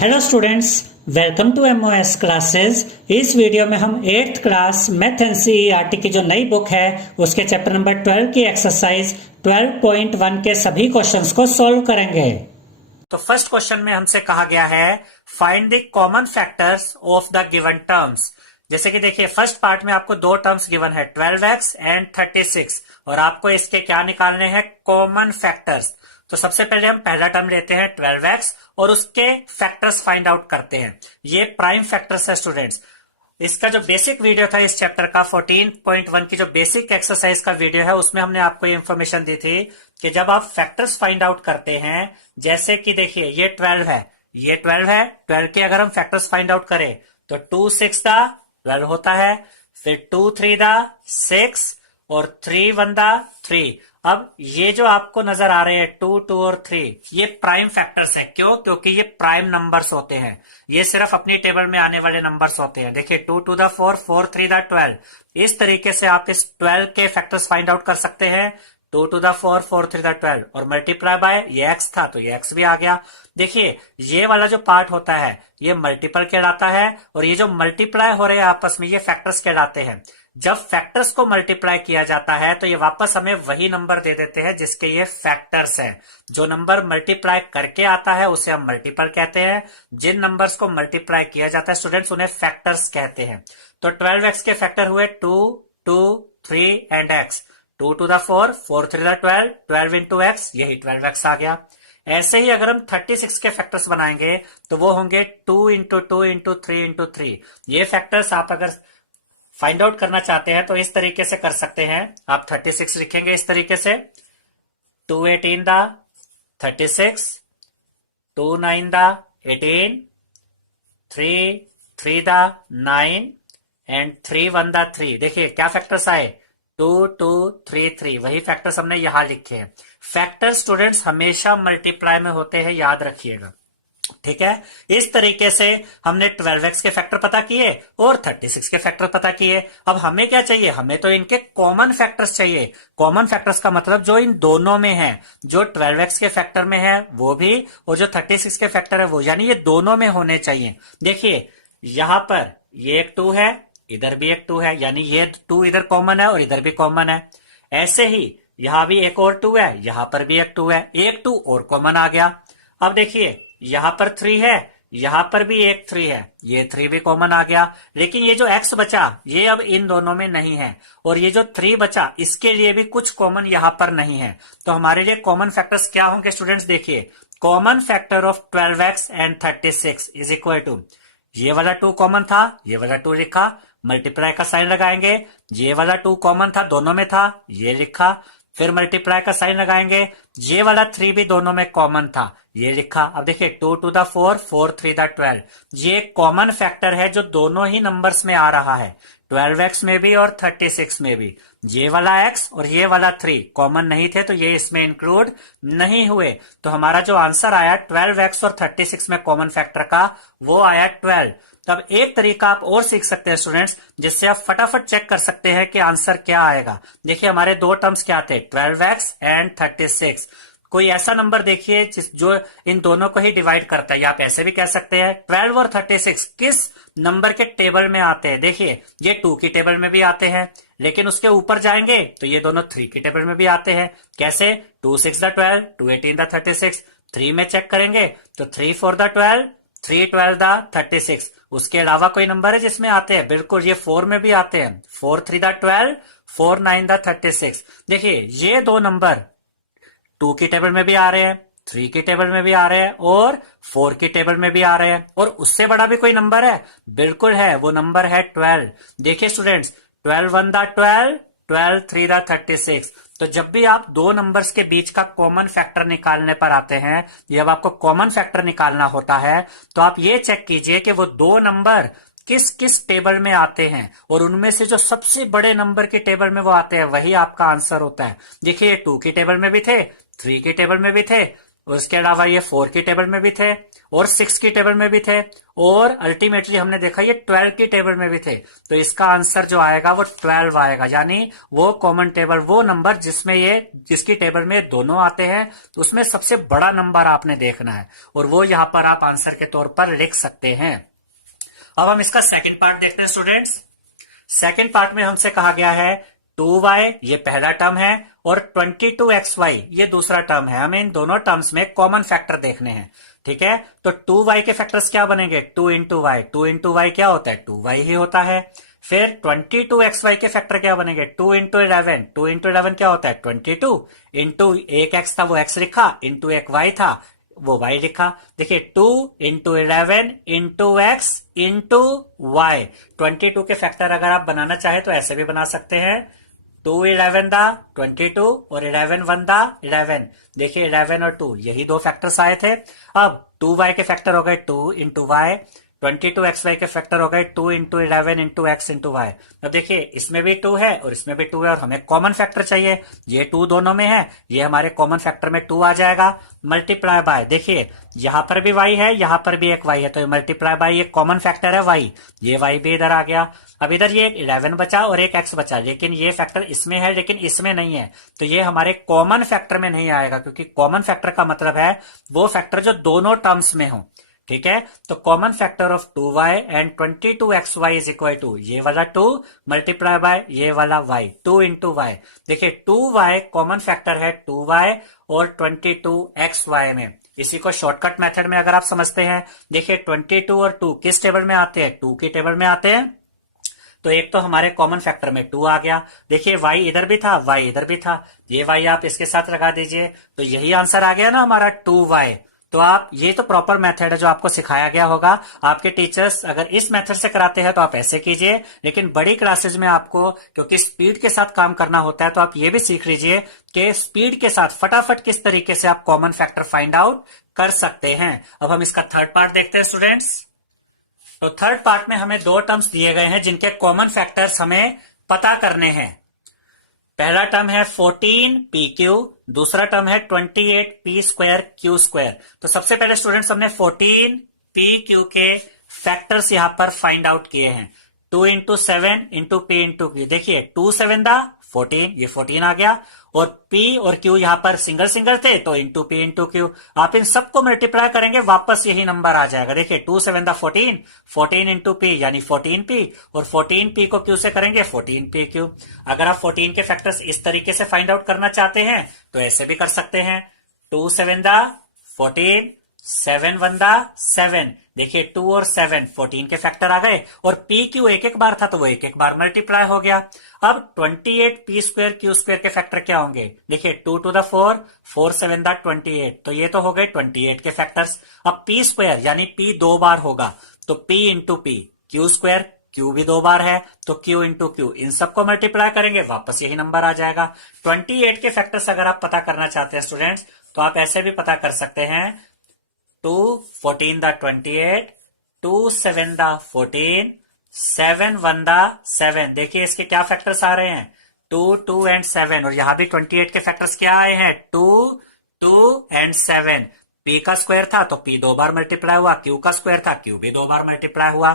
Hello students, welcome to MOS classes. इस video में हम 8th क्लास मैथ एनसीईआरटी की जो नई बुक है उसके चैप्टर नंबर 12 की एक्सरसाइज 12.1 के सभी क्वेश्चंस को सॉल्व करेंगे। तो फर्स्ट क्वेश्चन में हमसे कहा गया है find the common factors of the given terms. जैसे कि देखिए फर्स्ट पार्ट में आपको दो टर्म्स गिवन है 12x एंड 36 और आपको इसके क्या निकालने हैं, कॉमन फैक्टर्स। तो सबसे पहले हम पहला टर्म लेते हैं 12x और उसके फैक्टर्स फाइंड आउट करते हैं। ये प्राइम फैक्टर्स है स्टूडेंट्स। इसका जो बेसिक वीडियो था इस चैप्टर का 14.1 की जो बेसिक एक्सरसाइज का वीडियो है उसमें हमने आपको ये इंफॉर्मेशन दी थी कि जब आप फैक्टर्स फाइंड आउट करते हैं, जैसे कि देखिए ये 12 है, ये 12 है, 12 के अगर हम फैक्टर्स फाइंड आउट करें तो 2 6 दा 12 होता है, फिर 2 3 दा 6 और 3 1 दा 3। अब ये जो आपको नजर आ रहे हैं 2 2 और 3, ये प्राइम फैक्टर्स है। क्यों? क्योंकि ये प्राइम नंबर्स होते हैं। ये सिर्फ अपनी टेबल में आने वाले नंबर्स होते हैं। देखिए 2 2 दा 4, 4 3 दा 12। इस तरीके से आप इस 12 के फैक्टर्स फाइंड आउट कर सकते हैं। 2 2 दा 4, 4 3 दा 12 और मल्टीप्लाई बाय ये x था तो ये x भी आ गया। देखिए ये वाला जो पार्ट होता है ये मल्टीपल कहलाता है और ये जो मल्टीप्लाई हो रहे हैं आपस में ये फैक्टर्स कहलाते हैं। जब फैक्टर्स को मल्टीप्लाई किया जाता है तो ये वापस हमें वही नंबर दे देते हैं जिसके ये फैक्टर्स हैं। जो नंबर मल्टीप्लाई करके आता है उसे हम मल्टीपल कहते हैं। जिन नंबर्स को मल्टीप्लाई किया जाता है स्टूडेंट्स उन्हें फैक्टर्स कहते हैं। तो 12x के फैक्टर हुए 2 2 3 एंड x। 2 2 दा 4, 4 3 दा 12, 12 इंटू x, यही 12x आ गया। ऐसे ही अगर हम 36 के फैक्टर्स बनाएंगे तो वो होंगे 2 इंटू 2 इंटू 3 इंटू 3। ये फैक्टर्स आप अगर फाइंड आउट करना चाहते हैं तो इस तरीके से कर सकते हैं। आप 36 लिखेंगे इस तरीके से, 2 18 दा 36, 2 9 दा 18, 3 3 दा 9 एंड 3 1 दा 3। देखिए क्या फैक्टर्स आए, 2 2 3 3। वही फैक्टर्स हमने यहां लिखे हैं। फैक्टर स्टूडेंट्स हमेशा मल्टीप्लाई में होते हैं, याद रखिएगा, ठीक है। इस तरीके से हमने 12x के फैक्टर पता किए और 36 के फैक्टर पता किए। अब हमें क्या चाहिए, हमें तो इनके कॉमन फैक्टर्स चाहिए। कॉमन फैक्टर्स का मतलब जो इन दोनों में है, जो 12x के फैक्टर में है वो भी और जो 36 के फैक्टर है वो, यानी ये दोनों में होने चाहिए। देखिए यहां पर ये एक 2 है, इधर भी एक 2 है, यानी ये 2 इधर कॉमन है और इधर भी कॉमन है। ऐसे ही यहां भी एक और 2 है, यहां पर भी एक 2 है, एक 2 और कॉमन आ गया। अब देखिए यहां पर 3 है, यहां पर भी एक 3 है, ये 3 भी कॉमन आ गया। लेकिन ये जो x बचा ये अब इन दोनों में नहीं है और ये जो 3 बचा इसके लिए भी कुछ कॉमन यहां पर नहीं है। तो हमारे लिए कॉमन फैक्टर्स क्या होंगे स्टूडेंट्स, देखिए common factor of 12x and 36 is equal to, ये वाला 2 कॉमन था, ये वाला 2 लिखा, मल्टीप्लाई का साइन लगाएंगे, ये वाला 2 कॉमन था दोनों में था, ये लिखा, फिर मल्टीप्लाई का साइन लगाएंगे, ये वाला 3 भी दोनों में कॉमन था, ये लिखा। अब देखिए 2 2 दा 4, 4 3 दा 12, ये कॉमन फैक्टर है जो दोनों ही नंबर्स में आ रहा है, 12x में भी और 36 में भी। ये वाला x और ये वाला 3 कॉमन नहीं थे तो ये इसमें इंक्लूड नहीं हुए। तो हमारा जो आंसर आया 12x और 36 में कॉमन फैक्टर का वो आया 12। तब एक तरीका आप और सीख सकते हैं स्टूडेंट्स जिससे आप फटाफट चेक कर सकते हैं कि आंसर क्या आएगा। देखिए हमारे दो टर्म्स क्या थे, 12x एंड 36। कोई ऐसा नंबर देखिए जो इन दोनों को ही डिवाइड करता है, या आप ऐसे भी कह सकते हैं 12 और 36 किस नंबर के टेबल में आते हैं। देखिए ये 2 की टेबल में भी आते हैं, लेकिन उसके ऊपर जाएंगे तो ये दोनों 3 की टेबल में भी आते हैं। कैसे, 2 6 दा 12, 2 18 दा 36। 3 में चेक करेंगे तो 3 4 दा 12, 3 12 दा 36। उसके अलावा कोई नंबर है जिसमें आते हैं, बिल्कुल ये 4 में भी आते हैं, 4 3 दा 12, 4 9 दा 36। देखिए ये दो नंबर 2 की टेबल में भी आ रहे हैं, 3 की टेबल में भी आ रहे हैं और 4 की टेबल में भी आ रहे हैं। और उससे बड़ा भी कोई नंबर है, बिल्कुल है, वो नंबर है 12। देखिए स्टूडेंट्स 12 1 दा 12, 12 3 दा 36। तो जब भी आप दो नंबर्स के बीच का कॉमन फैक्टर निकालने पर आते हैं, जब आपको कॉमन फैक्टर निकालना होता है तो आप ये चेक कीजिए कि वो दो नंबर किस किस टेबल में आते हैं और उनमें से जो सबसे बड़े नंबर की टेबल में वो आते हैं वही आपका आंसर होता है। देखिए ये 2 की टेबल में भी थे, 3 की टेबल में भी थे, उसके अलावा ये 4 की टेबल में भी थे और 6 की टेबल में भी थे, और अल्टीमेटली हमने देखा ये 12 की टेबल में भी थे। तो इसका आंसर जो आएगा वो 12 आएगा, यानी वो कॉमन टेबल, वो नंबर जिसकी टेबल में दोनों आते हैं, तो उसमें सबसे बड़ा नंबर आपने देखना है, और वो यहां पर आप आंसर के तौर पर लिख सकते हैं। अब हम इसका सेकंड पार्ट देखते हैं स्टूडेंट्स। सेकंड पार्ट में हमसे कहा गया है 2y ये पहला टर्म है और 22xy ये दूसरा टर्म है। हमें इन दोनों टर्म्स में कॉमन फैक्टर देखने हैं, ठीक है। तो 2y के फैक्टर्स क्या बनेंगे, 2 इंटू वाई, 2 इंटू वाई क्या होता है, 2y ही होता है। फिर 22xy के फैक्टर क्या बनेंगे, 2 इंटू 11, 2 इंटू 11 क्या होता है 22, इंटू एक x था वो x लिखा, इंटू एक y था वो y लिखा। देखिए 2 into 11 into x into y, 22 के फैक्टर अगर आप बनाना चाहे तो ऐसे भी बना सकते हैं, 2 11 दा 22 और 11 1 दा 11। देखिए 11 और 2 यही दो फैक्टर्स आए थे। अब 2y के फैक्टर हो गए 2 इंटू वाई, 22xy के फैक्टर हो गए 2 into 11 into x into y. अब देखिए इसमें भी 2 है और इसमें भी 2 है, और हमें कॉमन फैक्टर चाहिए, ये 2 दोनों में है, ये हमारे कॉमन फैक्टर में 2 आ जाएगा। मल्टीप्लाई बाय, देखिए यहां पर भी y है, यहां पर भी एक y है, तो मल्टीप्लाई बाय ये कॉमन फैक्टर है y, ये y भी इधर आ गया। अब इधर ये 11 बचा और एक x बचा, लेकिन ये फैक्टर इसमें है लेकिन इसमें नहीं है, तो ये हमारे कॉमन फैक्टर में नहीं आएगा, क्योंकि कॉमन फैक्टर का मतलब है वो फैक्टर जो दोनों टर्म्स में हो, ठीक है। तो common factor of 2y and 22xy is equal to ये वाला 2 मल्टीप्लाई बाय ये वाला y, 2 इंटू वाई। देखिए 2y कॉमन फैक्टर है 2y और 22xy में। इसी को शॉर्टकट मेथड में अगर आप समझते हैं, देखिए 22 और 2 किस टेबल में आते हैं, 2 की टेबल में आते हैं, तो एक तो हमारे कॉमन फैक्टर में 2 आ गया। देखिए y इधर भी था, y इधर भी था, ये y आप इसके साथ लगा दीजिए, तो यही आंसर आ गया ना हमारा 2y। तो आप ये तो प्रॉपर मेथड है जो आपको सिखाया गया होगा, आपके टीचर्स अगर इस मेथड से कराते हैं तो आप ऐसे कीजिए, लेकिन बड़ी क्लासेज में आपको क्योंकि स्पीड के साथ काम करना होता है, तो आप ये भी सीख लीजिए कि स्पीड के साथ फटाफट किस तरीके से आप कॉमन फैक्टर फाइंड आउट कर सकते हैं। अब हम इसका थर्ड पार्ट देखते हैं स्टूडेंट्स। तो थर्ड पार्ट में हमें दो टर्म्स दिए गए हैं जिनके कॉमन फैक्टर्स हमें पता करने हैं। पहला टर्म है 14pq, दूसरा टर्म है 28p स्क्वायर q स्क्वायर। तो सबसे पहले स्टूडेंट्स हमने 14pq के फैक्टर्स यहां पर फाइंड आउट किए हैं, 2 into 7 into p into q। देखिए 2 7 दा 14, ये 14 आ गया, और p और q यहां पर सिंगल सिंगल थे तो इंटू p इंटू q। आप इन सबको मल्टीप्लाई करेंगे वापस यही नंबर आ जाएगा। देखिए 2 7 दा 14, 14 इंटू p यानी 14p, और 14p को q से करेंगे 14pq। अगर आप 14 के फैक्टर्स इस तरीके से फाइंड आउट करना चाहते हैं तो ऐसे भी कर सकते हैं, 2 7 दा 14, 7 1 दा 7। देखिए 2 और 7 14 के फैक्टर आ गए, और p q एक एक बार था तो वो एक एक बार मल्टीप्लाई हो गया। अब 28p स्क्वायर q स्क्वायर के फैक्टर क्या होंगे, देखिए 2 टू द 4, 4 7 दा 28, तो ये तो हो गए 28 के फैक्टर्स। अब p स्क्वायर यानी p दो बार होगा, तो p into p, q square q भी दो बार है तो q इंटू q, इन सबको मल्टीप्लाई करेंगे वापस यही नंबर आ जाएगा। 28 के फैक्टर्स अगर आप पता करना चाहते हैं स्टूडेंट्स, तो आप ऐसे भी पता कर सकते हैं, 2 14 दा 28, 2 7 दा 14, 7 1 दा 7। देखिए इसके क्या फैक्टर्स आ रहे हैं, 2 2 एंड 7, और यहां भी 28 के फैक्टर्स क्या आए हैं, 2 2 एंड 7। p का स्क्वायर था तो p दो बार मल्टीप्लाई हुआ, q का स्क्वायर था q भी दो बार मल्टीप्लाई हुआ।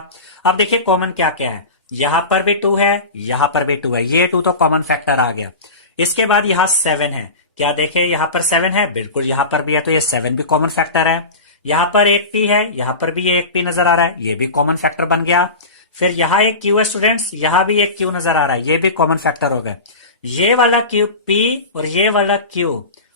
अब देखिए कॉमन क्या क्या है, यहां पर भी 2 है, यहां पर भी 2 है, ये 2 तो कॉमन फैक्टर आ गया। इसके बाद यहां 7 है, क्या देखे यहां पर 7 है, बिल्कुल यहां पर भी है, तो ये 7 भी कॉमन फैक्टर है। यहां पर एक p है, यहां पर भी ये एक p नजर आ रहा है, ये भी कॉमन फैक्टर बन गया। फिर यहां एक q है स्टूडेंट्स, यहां भी एक q नजर आ रहा है, ये भी कॉमन फैक्टर हो गए। ये वाला q p और ये वाला q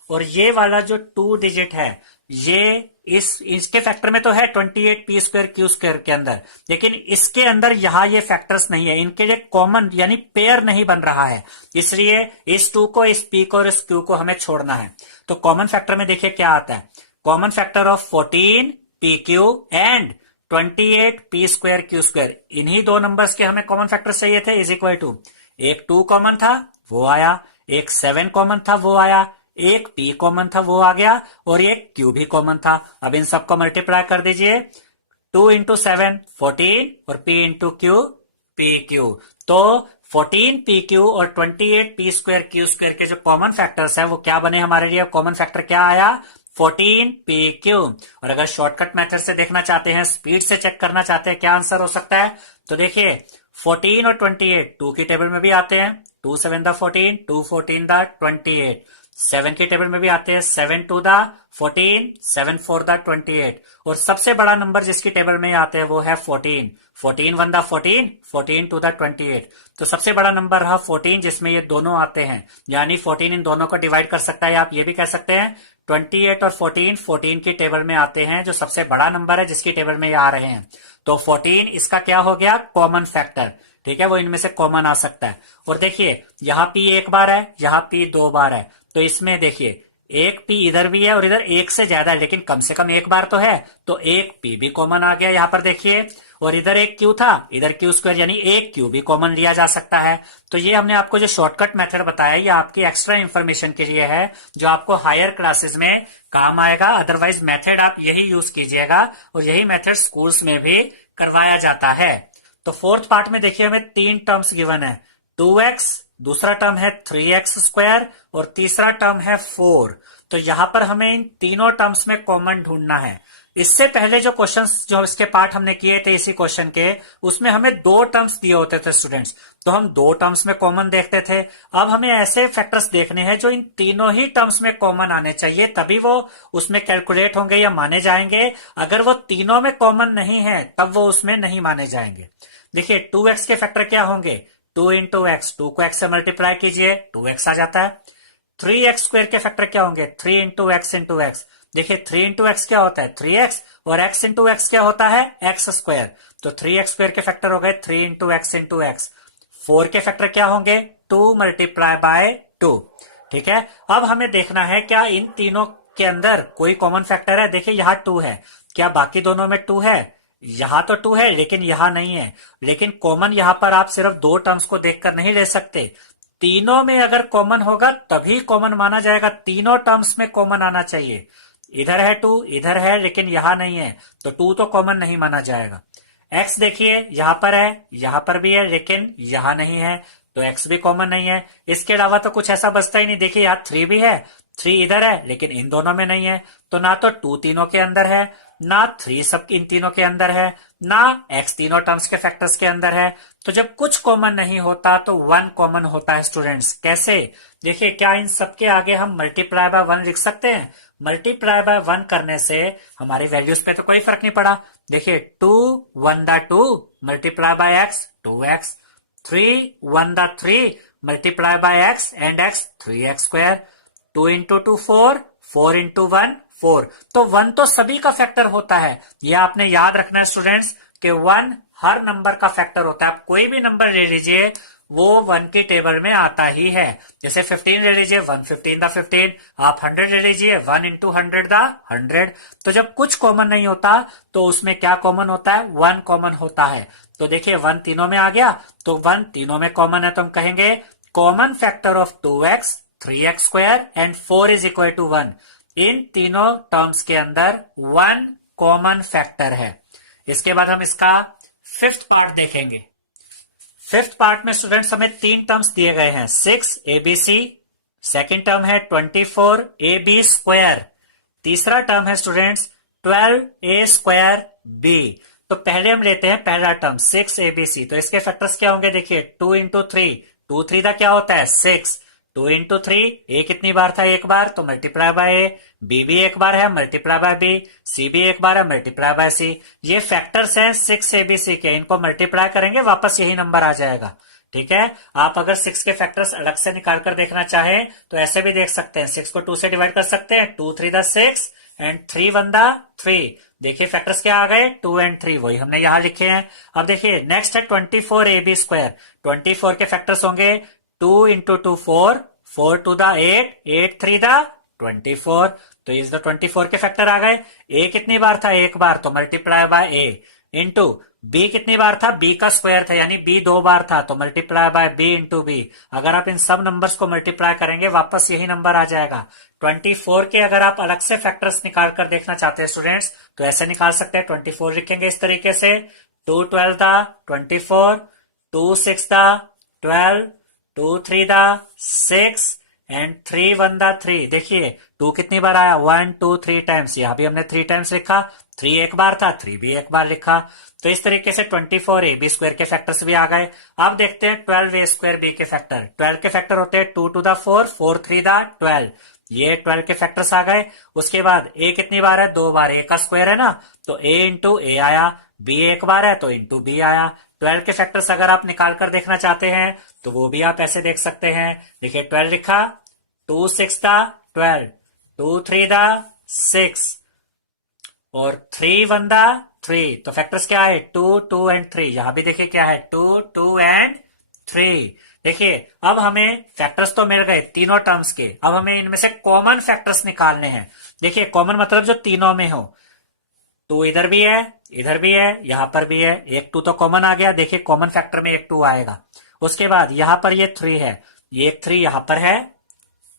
और ये वाला जो 2 डिजिट है, ये इसके फैक्टर में तो है 28p स्क्वायर q स्क्वायर के अंदर, लेकिन इसके अंदर यहां ये फैक्टर्स नहीं है, इनके लिए कॉमन यानी पेयर नहीं बन रहा है, इसलिए इस 2 को, इस p को और इस q को हमें छोड़ना है। तो कॉमन फैक्टर में देखिए क्या आता है, common factor of 14pq and 28p square q square, इन्हीं दो नंबर्स के हमें कॉमन फैक्टर चाहिए थे, इज इक्वल टू एक 2 कॉमन था वो आया, एक 7 कॉमन था वो आया, एक p कॉमन था वो आ गया, और एक q भी कॉमन था। अब इन सबको मल्टीप्लाई कर दीजिए, 2 इंटू 7 14 और p इंटू q pq। तो 14pq और 28p स्क्वायर q स्क्वायर के जो कॉमन फैक्टर्स है वो क्या बने हमारे लिए, कॉमन फैक्टर क्या आया, 14 PQ। और अगर शॉर्टकट मेथड से देखना चाहते हैं, स्पीड से चेक करना चाहते हैं क्या आंसर हो सकता है, तो देखिए 14 और 28 2 की टेबल में भी आते हैं, 2 7 द 14, 2 14 द 28। 7 की टेबल में भी आते हैं, 7 2 द 14, 7 4 द 28। और सबसे बड़ा नंबर जिसकी टेबल में आते हैं वो है 14, 14 1 द 14, 14 2 द 28। तो सबसे बड़ा नंबर रहा 14 जिसमें ये दोनों आते हैं, यानी 14 इन दोनों को डिवाइड कर सकता है। आप ये भी कह सकते हैं 28 और 14 14 की टेबल में आते हैं, जो सबसे बड़ा नंबर है जिसकी टेबल में ये आ रहे हैं। तो 14 इसका क्या हो गया, कॉमन फैक्टर। ठीक है, वो इनमें से कॉमन आ सकता है। और देखिए यहाँ पी एक बार है, यहाँ पी दो बार है, तो इसमें देखिए एक पी इधर भी है और इधर एक से ज्यादा है, लेकिन कम से कम एक बार तो है, तो एक पी भी कॉमन आ गया यहाँ पर देखिए। और इधर एक क्यू था, इधर क्यू स्क्वायर, यानी एक क्यू भी कॉमन लिया जा सकता है। तो ये हमने आपको जो शॉर्टकट मेथड बताया, ये आपकी एक्स्ट्रा इंफॉर्मेशन के लिए है, जो आपको हायर क्लासेस में काम आएगा। अदरवाइज मेथड आप यही यूज कीजिएगा, और यही मेथड स्कूल्स में भी करवाया जाता है। तो फोर्थ पार्ट में देखिए हमें 3 टर्म्स गिवन है, 2x, दूसरा टर्म है 3x स्क्वायर, और तीसरा टर्म है 4। तो यहां पर हमें इन तीनों टर्म्स में कॉमन ढूंढना है। इससे पहले जो क्वेश्चंस, जो इसके पार्ट हमने किए थे इसी क्वेश्चन के, उसमें हमें 2 टर्म्स दिए होते थे स्टूडेंट्स, तो हम 2 टर्म्स में कॉमन देखते थे। अब हमें ऐसे फैक्टर्स देखने हैं जो इन तीनों ही टर्म्स में कॉमन आने चाहिए, तभी वो उसमें कैलकुलेट होंगे या माने जाएंगे। अगर वो तीनों में कॉमन नहीं है तब वो उसमें नहीं माने जाएंगे। देखिए 2x के फैक्टर क्या होंगे, 2 इंटू एक्स, 2 को x से मल्टीप्लाई कीजिए 2x आ जाता है। 3x स्क्वायर के फैक्टर क्या होंगे, 3 इंटू एक्स इंटू एक्स। देखिए 3 इंटू एक्स क्या होता है 3x, और x इंटू एक्स क्या होता है x स्क्वायर। तो 3x स्क्वायर के फैक्टर हो गए 3 इंटू एक्स इंटू एक्स। 4 के फैक्टर क्या होंगे, 2 मल्टीप्लाई बाय 2। ठीक है, अब हमें देखना है क्या इन तीनों के अंदर कोई कॉमन फैक्टर है। देखिए यहाँ 2 है, क्या बाकी दोनों में 2 है, यहां तो 2 है लेकिन यहां नहीं है। लेकिन कॉमन यहां पर आप सिर्फ 2 टर्म्स को देखकर नहीं ले सकते, तीनों में अगर कॉमन होगा तभी कॉमन माना जाएगा, तीनों टर्म्स में कॉमन आना चाहिए। इधर है 2, इधर है, लेकिन यहां नहीं है, तो 2 तो कॉमन नहीं माना जाएगा। x देखिए यहां पर है, यहां पर भी है, लेकिन यहां नहीं है, तो x भी कॉमन नहीं है। इसके अलावा तो कुछ ऐसा बचता ही नहीं। देखिए यहाँ 3 भी है, 3 इधर है, लेकिन इन दोनों में नहीं है, तो ना तो 2 तीनों के अंदर है, ना 3 सब इन तीनों के अंदर है, ना x तीनों टर्म्स के फैक्टर्स के अंदर है। तो जब कुछ कॉमन नहीं होता तो 1 कॉमन होता है स्टूडेंट्स। कैसे, देखिए क्या इन सबके आगे हम मल्टीप्लाई बाय 1 लिख सकते हैं। मल्टीप्लाई बाय 1 करने से हमारी वैल्यूज पे तो कोई फर्क नहीं पड़ा। देखिए 2 1 the 2 multiply by x 2x, 3 1 the 3 multiply by x and x 3x square, 2 into 2 4, 4 into 1 4। तो 1 तो सभी का फैक्टर होता है, ये आपने याद रखना है स्टूडेंट्स कि 1 हर नंबर का फैक्टर होता है। आप कोई भी नंबर ले लीजिए वो 1 की टेबल में आता ही है। जैसे 15 ले लीजिए 1 15 द 15, आप 100 ले लीजिए 1 इंटू 100 द 100। तो जब कुछ कॉमन नहीं होता तो उसमें क्या कॉमन होता है, 1 कॉमन होता है। तो देखिए 1 तीनों में आ गया, तो 1 तीनों में कॉमन है, तो हम कहेंगे common factor of 2x 3x square and 4 is equal to 1। इन तीनों टर्म्स के अंदर 1 कॉमन फैक्टर है। इसके बाद हम इसका 5th पार्ट देखेंगे। 5th पार्ट में स्टूडेंट्स हमें 3 टर्म्स दिए गए हैं, 6 ABC, सेकेंड टर्म है 24 AB स्क्वायर, तीसरा टर्म है स्टूडेंट्स 12A स्क्वायर B। तो पहले हम लेते हैं पहला टर्म 6 ABC। तो इसके फैक्टर्स क्या होंगे, देखिए 2 इंटू 3, 2 3 का क्या होता है 6, 2 इंटू 3, ए कितनी बार था एक बार, तो मल्टीप्लाई बाय ए, बी भी एक बार है मल्टीप्लाई बाय बी, सी भी एक बार है मल्टीप्लाई बाय सी। ये फैक्टर्स हैं 6 एबीसी के, इनको मल्टीप्लाई करेंगे वापस यही नंबर आ जाएगा। ठीक है, आप अगर 6 के फैक्टर्स अलग से निकाल कर देखना चाहें तो ऐसे भी देख सकते हैं, 6 को 2 से डिवाइड कर सकते हैं, 2 3 द 6 एंड 3 1 द 3। देखिए फैक्टर्स क्या आ गए 2 एंड 3, वही हमने यहां लिखे हैं। अब देखिए नेक्स्ट है 24 AB स्क्वायर। 24 के फैक्टर्स होंगे 2 इंटू 2 4, 4 2 द 8, 8 3 द 24। तो इस द 24 के फैक्टर आ गए। ए कितनी बार था एक बार, तो multiply by A, into B कितनी बार था, बी का स्क्वायर था यानी बी 2 बार था, तो multiply by b into b. अगर आप इन सब नंबर्स को मल्टीप्लाई करेंगे वापस यही नंबर आ जाएगा। 24 के अगर आप अलग से फैक्टर्स निकाल कर देखना चाहते हैं स्टूडेंट्स तो ऐसे निकाल सकते हैं। 24 लिखेंगे इस तरीके से, 2 12 द 24, 2 6 द 12, 2 3 द 6 एंड 3 1 दा 3। देखिए 2 कितनी बार आया, 1 2 3 टाइम्स, यहाँ भी हमने 3 टाइम्स लिखा, 3 एक बार था, 3 भी एक बार लिखा। तो इस तरीके से 24ab² के फैक्टर्स भी आ गए। अब देखते हैं 12a² के फैक्टर। 12 के फैक्टर होते हैं 2 to the 4, 4 3 दा 12, ये 12 के फैक्टर्स आ गए। उसके बाद a कितनी बार है, 2 बार, a का स्क्वायर है ना, तो a इंटू ए आया, b एक बार है तो इंटू b आया। 12 के फैक्टर्स अगर आप निकाल कर देखना चाहते हैं तो वो भी आप ऐसे देख सकते हैं। देखिए 12 लिखा, 2 6 दा 12, 2 3 दा 6 और 3 1 दा 3। तो फैक्टर्स क्या है, 2 2 एंड 3। यहां भी देखिए क्या है, 2 2 एंड 3। देखिए अब हमें फैक्टर्स तो मिल गए तीनों टर्म्स के, अब हमें इनमें से कॉमन फैक्टर्स निकालने हैं। देखिए कॉमन मतलब जो तीनों में हो, 2 इधर भी है, इधर भी है, यहां पर भी है, एक 2 तो कॉमन आ गया। देखिए कॉमन फैक्टर में एक 2 आएगा। उसके बाद यहां पर ये 3 है, ये एक 3 यहां पर है,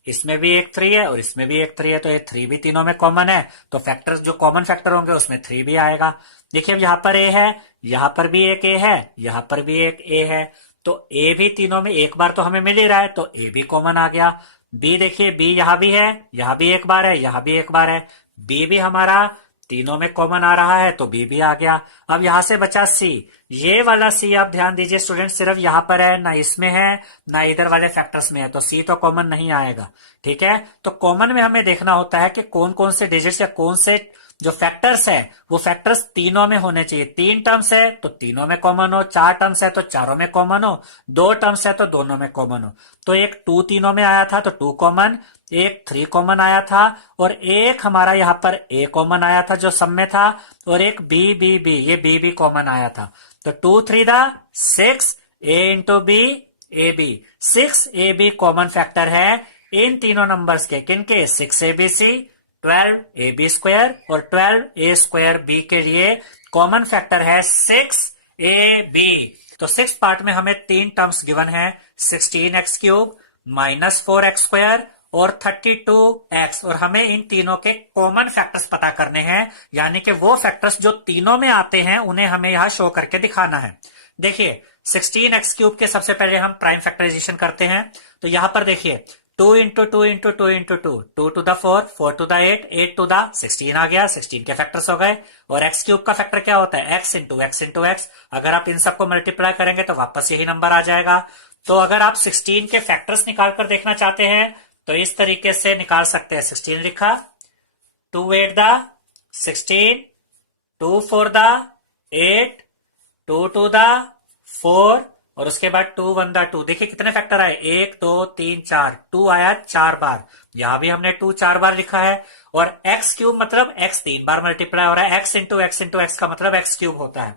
इसमें भी एक 3 है और इसमें भी एक 3 है, तो ये 3 भी तीनों में कॉमन है, तो फैक्टर जो कॉमन फैक्टर होंगे उसमें 3 भी आएगा। देखिए अब यहां पर ए है, यहां पर भी एक ए है, यहां पर भी एक ए है, तो ए भी तीनों में एक बार तो हमें मिल ही रहा है, तो ए भी कॉमन आ गया। बी देखिए, बी यहां भी है, यहां भी एक बार है, यहां भी एक बार है, बी भी हमारा तीनों में कॉमन आ रहा है, तो बी भी आ गया। अब यहां से बचा सी, ये वाला सी आप ध्यान दीजिए स्टूडेंट, सिर्फ यहां पर है, ना इसमें है ना इधर वाले फैक्टर्स में है, तो सी तो कॉमन नहीं आएगा। ठीक है, तो कॉमन में हमें देखना होता है कि कौन कौन से डिजिट्स या कौन से जो फैक्टर्स है वो फैक्टर्स तीनों में होने चाहिए। 3 टर्म्स है तो तीनों में कॉमन हो, 4 टर्म्स है तो चारों में कॉमन हो, 2 टर्म्स है तो दोनों में कॉमन हो। तो एक 2 तीनों में आया था तो 2 कॉमन, एक 3 कॉमन आया था, और एक हमारा यहाँ पर ए कॉमन आया था जो सब में था, और एक बी बी बी, ये बी भी कॉमन आया था। तो 2 3 दा 6, A into B, A B, 6 A B common factor है इन तीनों नंबर्स के। किनके, 6 A B C, 12 A B square और 12 ए स्क्वायर बी के लिए कॉमन फैक्टर है 6 ए बी। तो 6 पार्ट में हमें 3 टर्म्स गिवन है, 16x³ माइनस 4x² और 32x, और हमें इन तीनों के कॉमन फैक्टर्स पता करने हैं, यानी कि वो फैक्टर्स जो तीनों में आते हैं उन्हें हमें यहां शो करके दिखाना है। देखिए 16x³ के सबसे पहले हम प्राइम फैक्टराइजेशन करते हैं। तो यहां पर देखिए 2 into 2 into 2 into 2, 2 two the 4, 4 two the 8, 8 two the 16 आ गया, 16 के फैक्टर्स हो गए। और x³ का फैक्टर क्या होता है, x into x into x। अगर आप इन सबको मल्टीप्लाई करेंगे तो वापस यही नंबर आ जाएगा। तो अगर आप 16 के फैक्टर्स निकाल कर देखना चाहते हैं तो इस तरीके से निकाल सकते हैं। 16 लिखा, 2 8 द 16, 2 4 द 8, 2 2 द 4 और उसके बाद 2 1 द 2। देखिए कितने फैक्टर आए, 1 2 3 4, 2 आया 4 बार, यहां भी हमने 2 4 बार लिखा है। और x³ मतलब x 3 बार मल्टीप्लाई हो रहा है, x इंटू x का मतलब x³ होता है।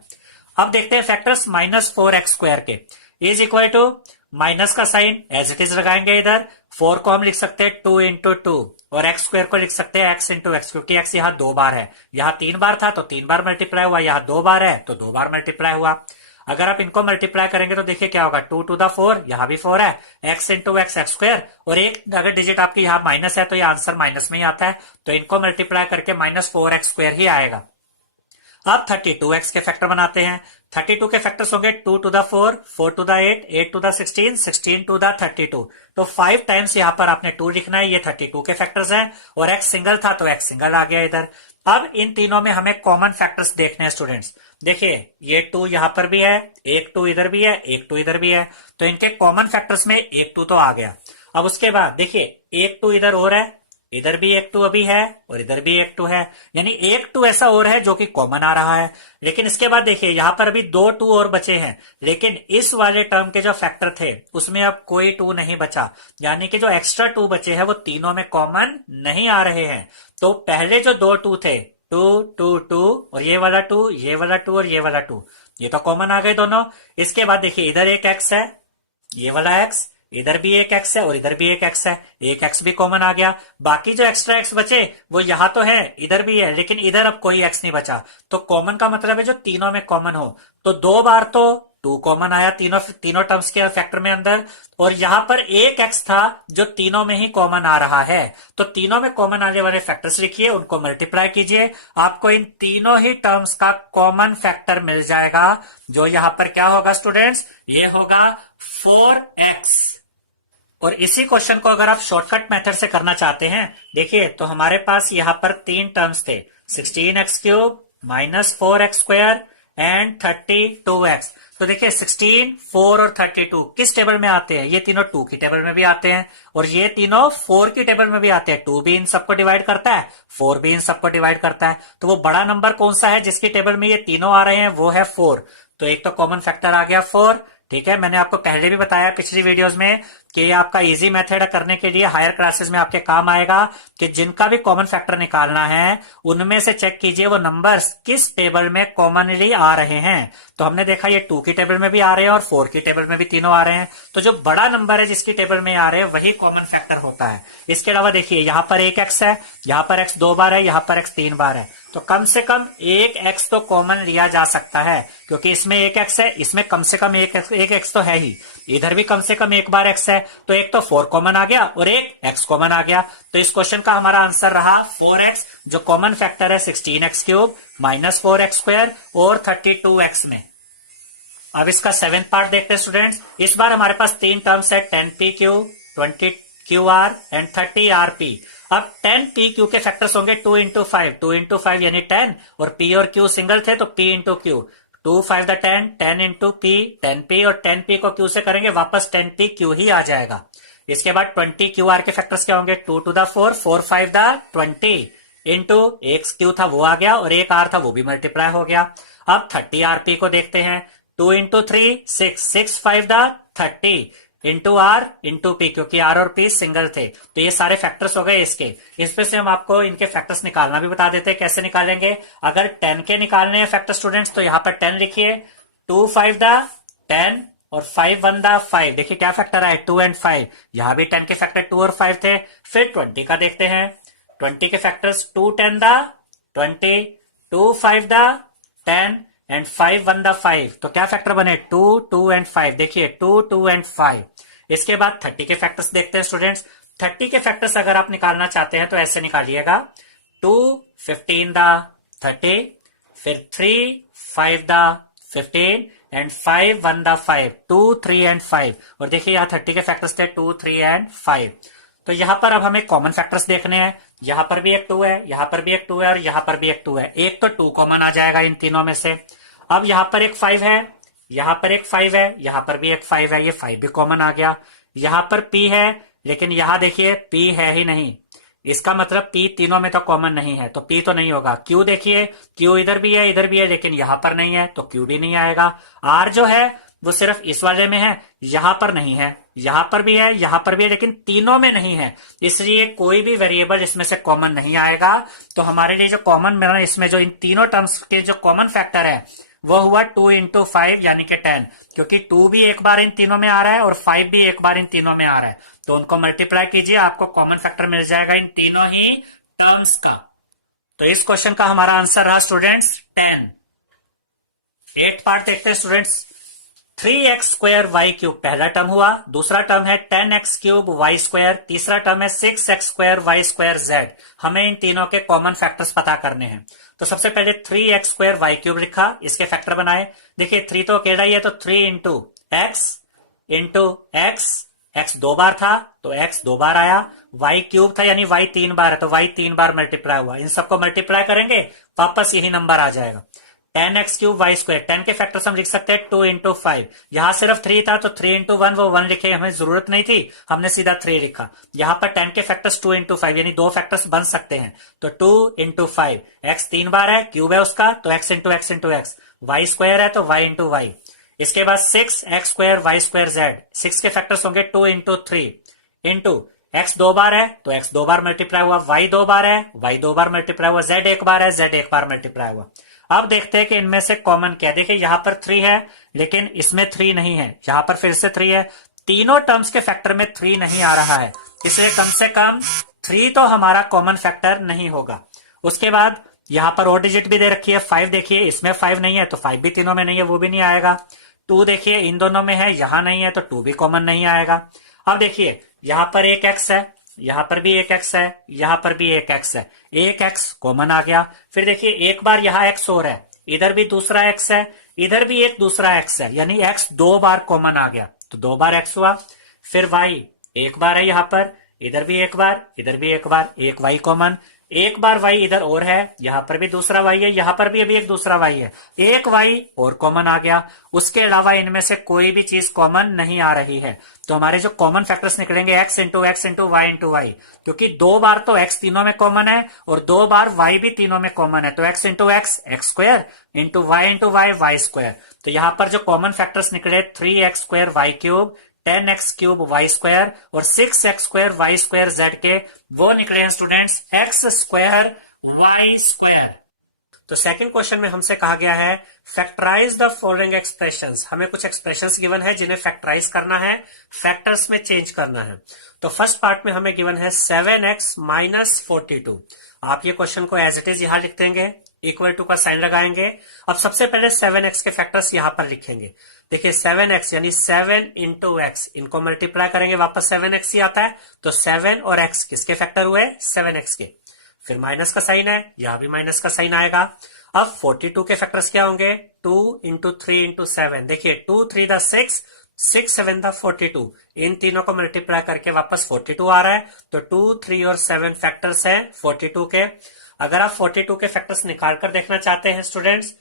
अब देखते हैं फैक्टर्स -4x² के, इज इक्वल टू माइनस का साइन एज इट इज लगाएंगे इधर, 4 को हम लिख सकते हैं 2 इंटू 2 और x² को लिख सकते हैं x इंटू x, क्योंकि x यहाँ 2 बार है, यहाँ 3 बार था तो 3 बार मल्टीप्लाई हुआ, यहाँ 2 बार है तो 2 बार मल्टीप्लाई हुआ। अगर आप इनको मल्टीप्लाई करेंगे तो देखिए क्या होगा, 2 टू द 4, यहां भी 4 है, x इंटू x² और एक अगर डिजिट आपकी यहाँ माइनस है तो ये आंसर माइनस में ही आता है, तो इनको मल्टीप्लाई करके -4x² ही आएगा। अब 32x के फैक्टर बनाते हैं। 32 के फैक्टर्स होंगे 2 two the 4, 4 two the 8, 8 two the 16, 16 two the 32। तो 5 टाइम्स यहां पर आपने 2 लिखना है, ये 32 के फैक्टर्स हैं, और x सिंगल था तो x सिंगल आ गया इधर। अब इन तीनों में हमें कॉमन फैक्टर्स देखने हैं स्टूडेंट्स। देखिए ये 2 यहां पर भी है, एक 2 इधर भी है, एक 2 इधर भी है, तो इनके कॉमन फैक्टर्स में एक 2 तो आ गया। अब उसके बाद देखिए एक 2 इधर और है, इधर भी एक 2 अभी है और इधर भी एक 2 है, यानी एक 2 ऐसा और है जो कि कॉमन आ रहा है। लेकिन इसके बाद देखिए यहां पर अभी 2 2 और बचे हैं, लेकिन इस वाले टर्म के जो फैक्टर थे उसमें अब कोई 2 नहीं बचा, यानी कि जो एक्स्ट्रा 2 बचे हैं वो तीनों में कॉमन नहीं आ रहे हैं। तो पहले जो 2 2 थे, 2 2 2 और ये वाला 2, ये वाला 2 और ये वाला 2, ये तो कॉमन आ गए दोनों। इसके बाद देखिए इधर एक x है, ये वाला x, इधर भी एक x है और इधर भी एक x है, एक x भी कॉमन आ गया। बाकी जो एक्स्ट्रा x बचे वो यहां तो है, इधर भी है, लेकिन इधर अब कोई x नहीं बचा। तो कॉमन का मतलब है जो तीनों में कॉमन हो। तो 2 बार तो 2 कॉमन आया तीनों टर्म्स के फैक्टर में अंदर, और यहां पर एक x था जो तीनों में ही कॉमन आ रहा है। तो तीनों में कॉमन आने वाले फैक्टर्स लिखिए, उनको मल्टीप्लाई कीजिए, आपको इन तीनों ही टर्म्स का कॉमन फैक्टर मिल जाएगा, जो यहां पर क्या होगा स्टूडेंट्स, ये होगा 4x। और इसी क्वेश्चन को अगर आप शॉर्टकट मेथड से करना चाहते हैं, देखिए तो हमारे पास यहाँ पर तीन टर्म्स थे, 16x³ minus 4x² and 32x। तो देखिए 16, 4 और 32 किस टेबल में आते हैं? ये तीनों 2 की टेबल में भी आते हैं और ये तीनों 4 की टेबल में भी आते हैं। 2 भी इन सबको डिवाइड करता है, 4 भी इन सबको डिवाइड करता है। तो वो बड़ा नंबर कौन सा है जिसकी टेबल में ये तीनों आ रहे हैं? वो है 4। तो एक तो कॉमन फैक्टर आ गया 4। ठीक है, मैंने आपको पहले भी बताया पिछली वीडियोस में कि ये आपका इजी मेथड करने के लिए हायर क्लासेस में आपके काम आएगा कि जिनका भी कॉमन फैक्टर निकालना है उनमें से चेक कीजिए वो नंबर्स किस टेबल में कॉमनली आ रहे हैं। तो हमने देखा ये 2 की टेबल में भी आ रहे हैं और 4 की टेबल में भी तीनों आ रहे हैं। तो जो बड़ा नंबर है जिसकी टेबल में आ रहे हैं वही कॉमन फैक्टर होता है। इसके अलावा देखिए यहाँ पर एक एक्स है, यहाँ पर एक्स 2 बार है, यहाँ पर एक्स 3 बार है। तो कम से कम एक एक्स तो कॉमन लिया जा सकता है क्योंकि इसमें एक एक्स है, इसमें कम से कम एक एक्स तो है ही, इधर भी कम से कम एक बार एक्स है। तो एक तो 4 कॉमन आ गया और एक एक्स कॉमन आ गया। तो इस क्वेश्चन का हमारा आंसर रहा 4x, जो कॉमन फैक्टर है 16x³ माइनस 4x² और 32x में। अब इसका 7th पार्ट देखते हैं स्टूडेंट्स। इस बार हमारे पास तीन टर्म्स है, 10pq, 20qr एंड 30rp। अब 10pq के फैक्टर्स होंगे 2 इंटू 5, 2 इंटू 5 यानी 10, और p और q सिंगल थे तो p into q, 2 5 the 10, 10 into p, 10p, और 10p को q से करेंगे वापस 10pq ही आ जाएगा। इसके बाद 20qr के फैक्टर्स क्या होंगे? 2 टू द 4, 4 5 द 20 इंटू एक q था वो आ गया और एक r था वो भी मल्टीप्लाई हो गया। अब 30rp को देखते हैं, 2 into 3 6, 6 5 the 30 into r into p, क्योंकि आर और पी सिंगल थे। तो ये सारे फैक्टर्स हो गए इसके। इसमें से हम आपको इनके फैक्टर्स निकालना भी बता देते हैं कैसे निकालेंगे। अगर 10 के निकालने हैं फैक्टर स्टूडेंट्स तो यहाँ पर 10 लिखिए, 2 5 द 10 और 5 1 द 5। देखिए क्या फैक्टर आए 2 एंड 5। यहाँ भी 10 के फैक्टर 2 और 5 थे। फिर 20 का देखते हैं, 20 के factors 2 10 the 20, 2 5 the 10 and 5 1 the 5। तो क्या फैक्टर बने 2 2 एंड 5। देखिए 2 2 एंड 5। इसके बाद 30 के फैक्टर्स देखते हैं स्टूडेंट्स। 30 के फैक्टर्स अगर आप निकालना चाहते हैं तो ऐसे निकालिएगा, 2 15 द 30, फिर 3 5 द 15 एंड 5 1 द 5, 2 3 एंड 5। और देखिए यहाँ 30 के फैक्टर्स थे 2 3 एंड 5। तो यहाँ पर अब हमें कॉमन फैक्टर्स देखने हैं। यहाँ पर भी एक 2 है, यहाँ पर भी एक 2 है और यहाँ पर भी एक 2 है। एक तो 2 कॉमन आ जाएगा इन तीनों में से। अब यहाँ पर एक 5 है, यहाँ पर एक 5 है, यहाँ पर भी एक 5 है, ये 5 भी कॉमन आ गया। यहाँ पर P है लेकिन यहाँ देखिए P है ही नहीं, इसका मतलब P तीनों में तो कॉमन नहीं है, तो P तो नहीं होगा। Q देखिए, Q इधर भी है लेकिन यहाँ पर नहीं है तो Q भी नहीं आएगा। R जो है वो सिर्फ इस वाले में है, यहाँ पर नहीं है, यहाँ पर भी है, यहाँ पर भी है, लेकिन तीनों में नहीं है, इसलिए कोई भी वेरिएबल इसमें से कॉमन नहीं आएगा। तो हमारे लिए जो कॉमन मिला इसमें जो इन तीनों टर्म्स के जो कॉमन फैक्टर है वो हुआ 2 इंटू 5 यानी कि 10, क्योंकि 2 भी एक बार इन तीनों में आ रहा है और 5 भी एक बार इन तीनों में आ रहा है। तो उनको मल्टीप्लाई कीजिए, आपको कॉमन फैक्टर मिल जाएगा इन तीनों ही टर्म्स का। तो इस क्वेश्चन का हमारा आंसर रहा स्टूडेंट्स 10। 8 पार्ट देखते हैं स्टूडेंट्स। 3x² y³ पहला टर्म हुआ, दूसरा टर्म है 10x³ y², तीसरा टर्म है 6x² y² z। हमें इन तीनों के कॉमन फैक्टर्स पता करने हैं। तो सबसे पहले 3x² y³ लिखा, इसके फैक्टर बनाए। देखिए 3 तो अकेला ही है तो 3 इंटू x, x 2 बार था तो x 2 बार आया, y³ था यानी y 3 बार है तो y 3 बार मल्टीप्लाई हुआ। इन सबको मल्टीप्लाई करेंगे वापस यही नंबर आ जाएगा, 10x³ y²। 10 के फैक्टर्स हम लिख सकते हैं 2 इंटू 5। यहाँ सिर्फ 3 था तो 3 इंटू 1 वो 1 लिखे, हमें जरूरत नहीं थी, हमने सीधा 3 लिखा। यहाँ पर 10 के फैक्टर्स 2 इंटू 5 यानी 2 फैक्टर्स बन सकते हैं, तो 2 इंटू 5, x 3 बार है, क्यूब है उसका तो x into x into x, y² है तो y इंटू y। इसके बाद 6x² y² z। 6 के फैक्टर्स होंगे 2 इंटू 3 इंटू x 2 बार है तो x 2 बार मल्टीप्लाई हुआ, y 2 बार है, y 2 बार मल्टीप्लाई हुआ, z 1 बार है, z 1 बार मल्टीप्लाई हुआ। अब देखते हैं कि इनमें से कॉमन क्या है। देखिए यहाँ पर 3 है लेकिन इसमें 3 नहीं है, यहाँ पर फिर से 3 है, तीनों टर्म्स के फैक्टर में 3 नहीं आ रहा है, इसलिए कम से कम 3 तो हमारा कॉमन फैक्टर नहीं होगा। उसके बाद यहाँ पर और डिजिट भी दे रखी है, 5 देखिए इसमें 5 नहीं है तो 5 भी तीनों में नहीं है, वो भी नहीं आएगा। 2 देखिए इन दोनों में है, यहाँ नहीं है तो 2 भी कॉमन नहीं आएगा। अब देखिए यहाँ पर एक x है, यहाँ पर भी एक x है, यहाँ पर भी एक x है, एक x कॉमन आ गया। फिर देखिए एक बार यहाँ x और है, इधर भी दूसरा x है, इधर भी एक दूसरा x है, यानी x 2 बार कॉमन आ गया तो 2 बार x हुआ। फिर y एक बार है यहाँ पर, इधर भी एक बार, इधर भी एक बार, एक y कॉमन, एक बार y इधर और है, यहाँ पर भी दूसरा y है, यहाँ पर भी अभी एक दूसरा y है, एक y और कॉमन आ गया। उसके अलावा इनमें से कोई भी चीज कॉमन नहीं आ रही है, तो हमारे जो कॉमन फैक्टर्स निकलेंगे x into x into Y into y, क्योंकि दो बार तो x तीनों में कॉमन है और दो बार y भी तीनों में कॉमन है, तो x into x x square into y y square. तो यहाँ पर जो कॉमन फैक्टर्स निकले 3x square y cube, 10x cube y square और 6x square y square Z के, वो निकले हैं students x square y square. तो सेकंड क्वेश्चन में हमसे कहा गया है फैक्टराइज द फॉलोइंग एक्सप्रेशंस। हमें कुछ एक्सप्रेशंस गिवन है जिन्हें फैक्टराइज करना है, फैक्टर्स में चेंज करना है। तो फर्स्ट पार्ट में हमें गिवन है 7x माइनस 42। आप ये क्वेश्चन को एज इट इज यहां लिख देंगे, इक्वल टू का साइन लगाएंगे। अब सबसे पहले 7x के फैक्टर्स यहां पर लिखेंगे। देखिए 7x यानी 7 इंटू एक्स, इनको मल्टीप्लाई करेंगे वापस 7x ही आता है, तो 7 और x किसके फैक्टर हुए? 7x के। फिर माइनस का साइन है, यहां भी माइनस का साइन आएगा। अब 42 के फैक्टर्स क्या होंगे? 2 इंटू 3 इंटू 7। देखिए 2 3 द 6, 6 7 द 42, इन तीनों को मल्टीप्लाई करके वापस 42 आ रहा है। तो 2 3 और 7 फैक्टर्स हैं 42 के। अगर आप 42 के फैक्टर्स निकाल कर देखना चाहते हैं स्टूडेंट्स,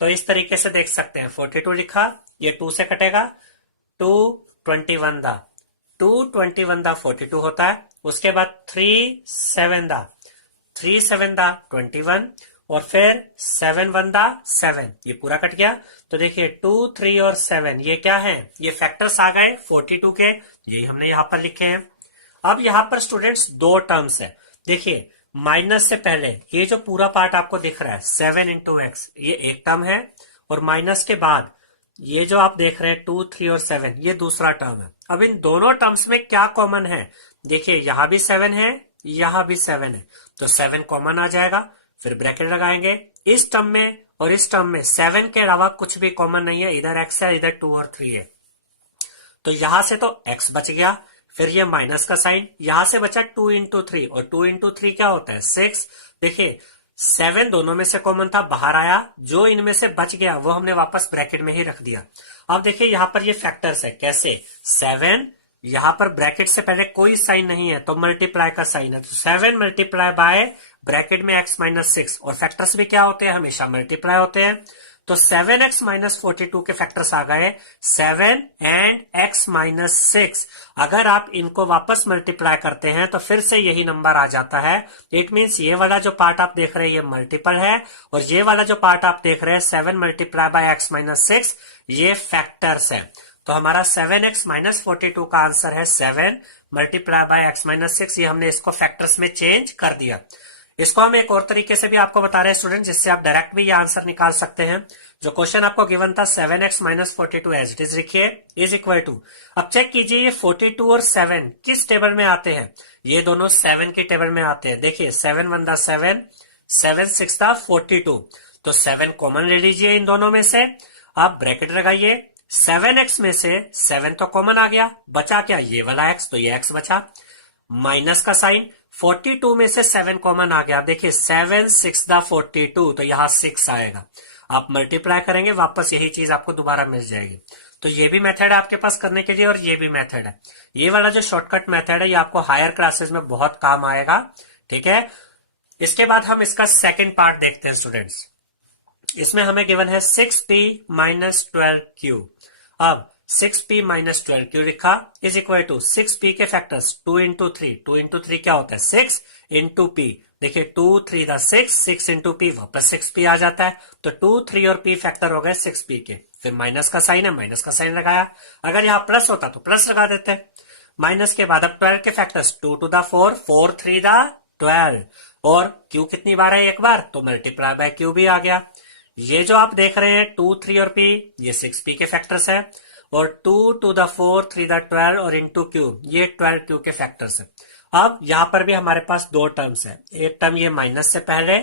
तो इस तरीके से देख सकते हैं। 42 लिखा, ये 2 से कटेगा, 2 21 दा, 2 21 दा 42 होता है। उसके बाद 3 7 दा, 3 7 दा 21 और फिर 7 1 दा 7, ये पूरा कट गया। तो देखिए 2 3 और 7 ये क्या है? ये फैक्टर्स आ गए 42 के, यही हमने यहां पर लिखे हैं। अब यहां पर स्टूडेंट्स दो टर्म्स है। देखिए माइनस से पहले ये जो पूरा पार्ट आपको दिख रहा है 7 इंटू एक्स, ये एक टर्म है, और माइनस के बाद ये जो आप देख रहे हैं 2 3 और 7, ये दूसरा टर्म है। अब इन दोनों टर्म्स में क्या कॉमन है? देखिए यहां भी 7 है, यहां भी 7 है, तो 7 कॉमन आ जाएगा। फिर ब्रैकेट लगाएंगे। इस टर्म में और इस टर्म में 7 के अलावा कुछ भी कॉमन नहीं है, इधर x है, इधर 2 और 3 है, तो यहां से तो x बच गया। फिर ये माइनस का साइन, यहां से बचा 2 इंटू 3, और 2 इंटू 3 क्या होता है? 6। देखिए 7 दोनों में से कॉमन था, बाहर आया, जो इनमें से बच गया वो हमने वापस ब्रैकेट में ही रख दिया। अब देखिए यहां पर ये फैक्टर्स है, कैसे? 7, यहां पर ब्रैकेट से पहले कोई साइन नहीं है तो मल्टीप्लाई का साइन है, तो 7 मल्टीप्लाई बाय ब्रैकेट में x माइनस 6, और फैक्टर्स भी क्या होते हैं? हमेशा मल्टीप्लाई होते हैं। तो 7x माइनस 42 के फैक्टर्स आ गए 7 एंड x माइनस 6। अगर आप इनको वापस मल्टीप्लाई करते हैं तो फिर से यही नंबर आ जाता है। इट मीन्स ये वाला जो पार्ट आप देख रहे हैं ये मल्टीपल है, और ये वाला जो पार्ट आप देख रहे हैं 7 मल्टीप्लाई बाय x माइनस 6, ये फैक्टर्स है। तो हमारा 7x माइनस 42 का आंसर है 7 मल्टीप्लाई बाय x माइनस 6। ये हमने इसको फैक्टर्स में चेंज कर दिया। इसको हम एक और तरीके से भी आपको बता रहे हैं स्टूडेंट, जिससे आप डायरेक्ट भी ये आंसर निकाल सकते हैं। जो क्वेश्चन आपको गिवन था 7x minus 42 as it is लिखिए, इज इक्वल टू, अब चेक कीजिए ये 42 और 7 किस टेबल में आते हैं? ये दोनों 7 के टेबल में आते हैं। देखिए 7 1 दा 7, 7 6 दा 42, तो 7 कॉमन ले लीजिए इन दोनों में से। आप ब्रैकेट लगाइए, 7x में से 7 तो कॉमन आ गया, बचा क्या? ये वाला x, तो ये x बचा। माइनस का साइन, 42 में से 7 कॉमन आ गया। देखिए 7 6 दा 42, तो यहां 6 आएगा। आप मल्टीप्लाई करेंगे, वापस यही चीज आपको दोबारा मिल जाएगी। तो ये भी मेथड है आपके पास करने के लिए, और ये भी मेथड है। ये वाला जो शॉर्टकट मेथड है ये आपको हायर क्लासेस में बहुत काम आएगा, ठीक है। इसके बाद हम इसका सेकेंड पार्ट देखते हैं स्टूडेंट्स। इसमें हमें गिवन है 6p माइनस 12q। अब 6p माइनस 12q लिखा, इज इक्वल टू 6p के फैक्टर्स 2 इंटू 3, 2 इंटू 3 क्या होता है? 6 इंटू p। देखिए 2 3 दा 6, 6 इंटू p वापस 6p आ जाता है, तो 2 3 और p फैक्टर हो गए 6p के। फिर माइनस का साइन है, माइनस का साइन लगाया। अगर यहाँ प्लस होता तो प्लस लगा देते। माइनस के बाद अब 12 के फैक्टर्स 2 टू दा 4, 4 3 दा 12, और q कितनी बार है? एक बार, तो मल्टीप्लाई बाय q भी आ गया। ये जो आप देख रहे हैं 2 3 और p, ये 6p के फैक्टर्स है, और 2 टू द 4 3 द 12 और इंटू q, ये 12q के फैक्टर्स है। अब यहां पर भी हमारे पास दो टर्म्स है, एक टर्म ये माइनस से पहले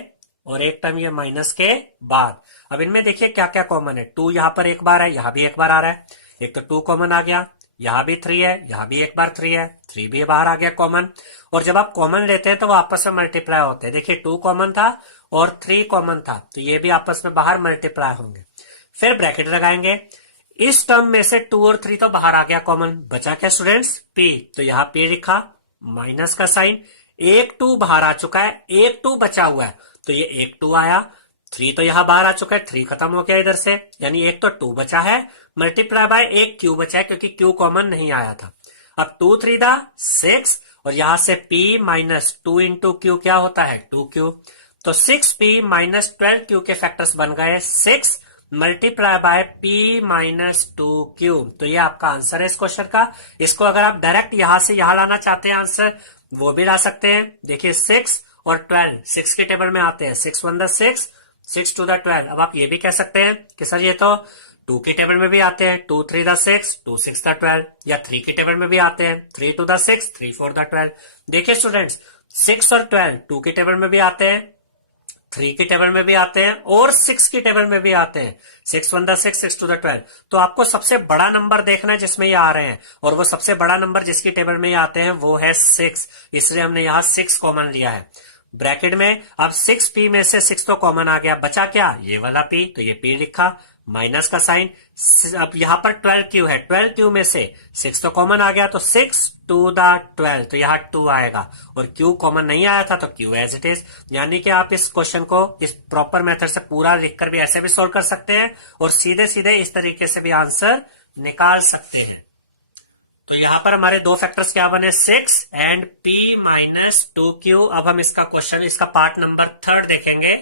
और एक टर्म ये माइनस के बाद। अब इनमें देखिए क्या क्या कॉमन है। 2 यहां पर एक बार है, यहां भी एक बार आ रहा है, एक तो 2 कॉमन आ गया, यहां भी 3 है, यहां भी एक बार 3 है, 3 भी बाहर आ गया कॉमन। और जब आप कॉमन लेते हैं तो वो आपस में मल्टीप्लाई होते हैं। देखिए 2 कॉमन था और 3 कॉमन था, तो ये भी आपस में बाहर मल्टीप्लाई होंगे। फिर ब्रैकेट लगाएंगे, इस टर्म में से 2 और 3 तो बाहर आ गया कॉमन, बचा क्या स्टूडेंट्स? p। तो यहां p लिखा, माइनस का साइन, एक 2 बाहर आ चुका है, एक 2 बचा हुआ है, तो ये एक 2 आया, 3 तो यहां बाहर आ चुका है, 3 खत्म हो गया इधर से, यानी एक तो 2 बचा है, मल्टीप्लाई बाय एक q बचा है क्योंकि q कॉमन नहीं आया था। अब 2 3 दा 6, और यहां से p माइनस 2 इंटू क्यू क्या होता है? 2q। तो 6p माइनस 12q के फैक्टर्स बन गए 6 multiply by p minus 2q। तो ये आपका आंसर है इस क्वेश्चन का। इसको अगर आप डायरेक्ट यहां से यहां लाना चाहते हैं आंसर, वो भी ला सकते हैं। देखिए 6 और 12 6 के टेबल में आते हैं, 6 1 द 6, 6 2 द 12। अब आप ये भी कह सकते हैं कि सर ये तो 2 के टेबल में भी आते हैं, 2 3 द 6, 2 6 द 12, या 3 के टेबल में भी आते हैं, 3 2 द 6, 3 4 द 12। देखिए स्टूडेंट्स 6 और 12 2 के टेबल में भी आते हैं, 3 के टेबल में भी आते हैं, और 6 के टेबल में भी आते हैं, 6 1 द 6, 6 2 द 12। तो आपको सबसे बड़ा नंबर देखना है जिसमें ये आ रहे हैं, और वो सबसे बड़ा नंबर जिसकी टेबल में ये आते हैं वो है 6, इसलिए हमने यहाँ 6 कॉमन लिया है ब्रैकेट में। अब 6p में से 6 तो कॉमन आ गया, बचा क्या? ये वाला p, तो ये p लिखा, माइनस का साइन। अब यहां पर 12q है, 12q में से 6 तो कॉमन आ गया, तो 6 2 द 12, तो यहाँ 2 आएगा, और q कॉमन नहीं आया था तो q एज इट इज। यानी कि आप इस क्वेश्चन को इस प्रॉपर मेथड से पूरा लिखकर भी ऐसे भी सोल्व कर सकते हैं, और सीधे सीधे इस तरीके से भी आंसर निकाल सकते हैं। तो यहां पर हमारे दो फैक्टर्स क्या बने? 6 एंड p माइनस 2q। अब हम इसका क्वेश्चन, इसका पार्ट नंबर 3 देखेंगे।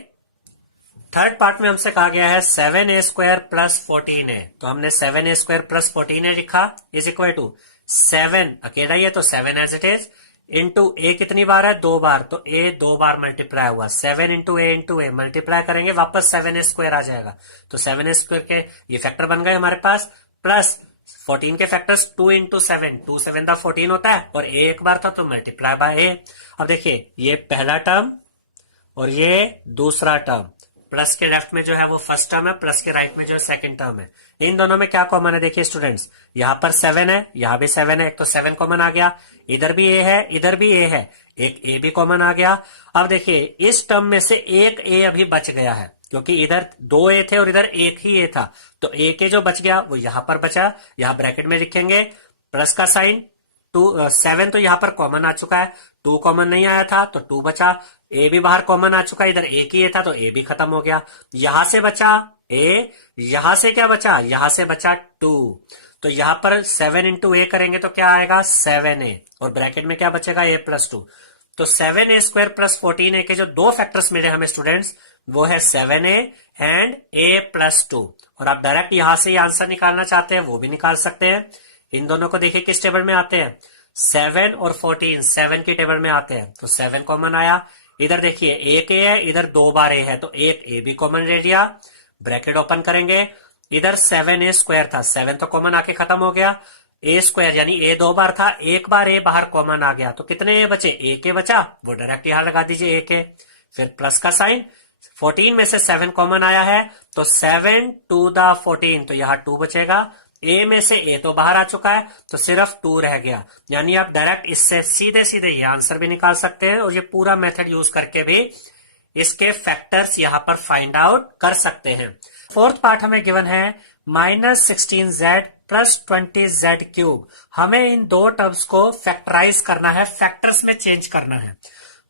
थर्ड पार्ट में हमसे कहा गया है 7a स्क्वायर प्लस 14a। तो हमने 7a स्क्वायर प्लस 14a लिखा इज इक्वल टू 7 अकेला ही है तो 7 as it is, into a कितनी बार है? 2 बार, तो a 2 बार मल्टीप्लाई हुआ, 7 इंटू a मल्टीप्लाई करेंगे वापस 7a स्क्वायर आ जाएगा, तो 7a स्क्वायर के ये फैक्टर बन गए हमारे पास, प्लस 14 के फैक्टर्स 2 इंटू 7, 2 7 दा 14 होता है, और a एक बार था तो मल्टीप्लाई बाय a। अब देखिए ये पहला टर्म और ये दूसरा टर्म, प्लस के लेफ्ट में जो है वो फर्स्ट टर्म है, प्लस के राइट में जो है सेकंड टर्म है। इन दोनों में क्या कॉमन है? देखिए स्टूडेंट्स यहाँ पर 7 है, यहाँ भी 7 है, एक तो 7 कॉमन आ गया, इधर भी a है, इधर भी a है, एक a भी कॉमन आ गया। अब देखिए इस टर्म में से एक a अभी बच गया है, क्योंकि इधर 2 a थे और इधर एक ही a था, तो एक a जो बच गया वो यहां पर बचा, यहां ब्रैकेट में लिखेंगे प्लस का साइन, 7 तो यहां पर कॉमन आ चुका है, 2 कॉमन नहीं आया था तो 2 बचा, a भी बाहर कॉमन आ चुका है, इधर एक ही a था तो a भी खत्म हो गया, यहां से बचा a, यहां से क्या बचा? यहां से बचा 2, तो यहां पर 7 इंटू a करेंगे तो क्या आएगा? 7a, और ब्रैकेट में क्या बचेगा? a plus 2। तो 7a स्क्वायर प्लस 14a के जो दो फैक्टर्स मिले हमें स्टूडेंट्स, वो है 7a एंड a प्लस 2। और आप डायरेक्ट यहां से आंसर निकालना चाहते हैं वो भी निकाल सकते हैं। इन दोनों को देखिए किस टेबल में आते हैं? 7 और 14 7 की टेबल में आते हैं, तो 7 कॉमन आया। इधर देखिए एक a है, इधर 2 बार a है, तो एक a भी कॉमन ले लिया, ब्रैकेट ओपन करेंगे, इधर 7a स्क्वायर था, 7 तो कॉमन आके खत्म हो गया, a स्क्वायर यानी a 2 बार था, एक बार a बाहर कॉमन आ गया, तो कितने a बचे? एक a बचा, वो डायरेक्ट यहां लगा दीजिए एक a, फिर प्लस का साइन, 14 में से 7 कॉमन आया है, तो 7 2 द 14, तो यहाँ 2 बचेगा, a में से a तो बाहर आ चुका है तो सिर्फ 2 रह गया। यानी आप डायरेक्ट इससे सीधे सीधे ये आंसर भी निकाल सकते हैं, और ये पूरा मेथड यूज करके भी इसके फैक्टर्स यहां पर फाइंड आउट कर सकते हैं। फोर्थ पार्ट हमें गिवन है -16z प्लस 20z क्यूब। हमें इन दो टर्म्स को फैक्टराइज करना है, फैक्टर्स में चेंज करना है।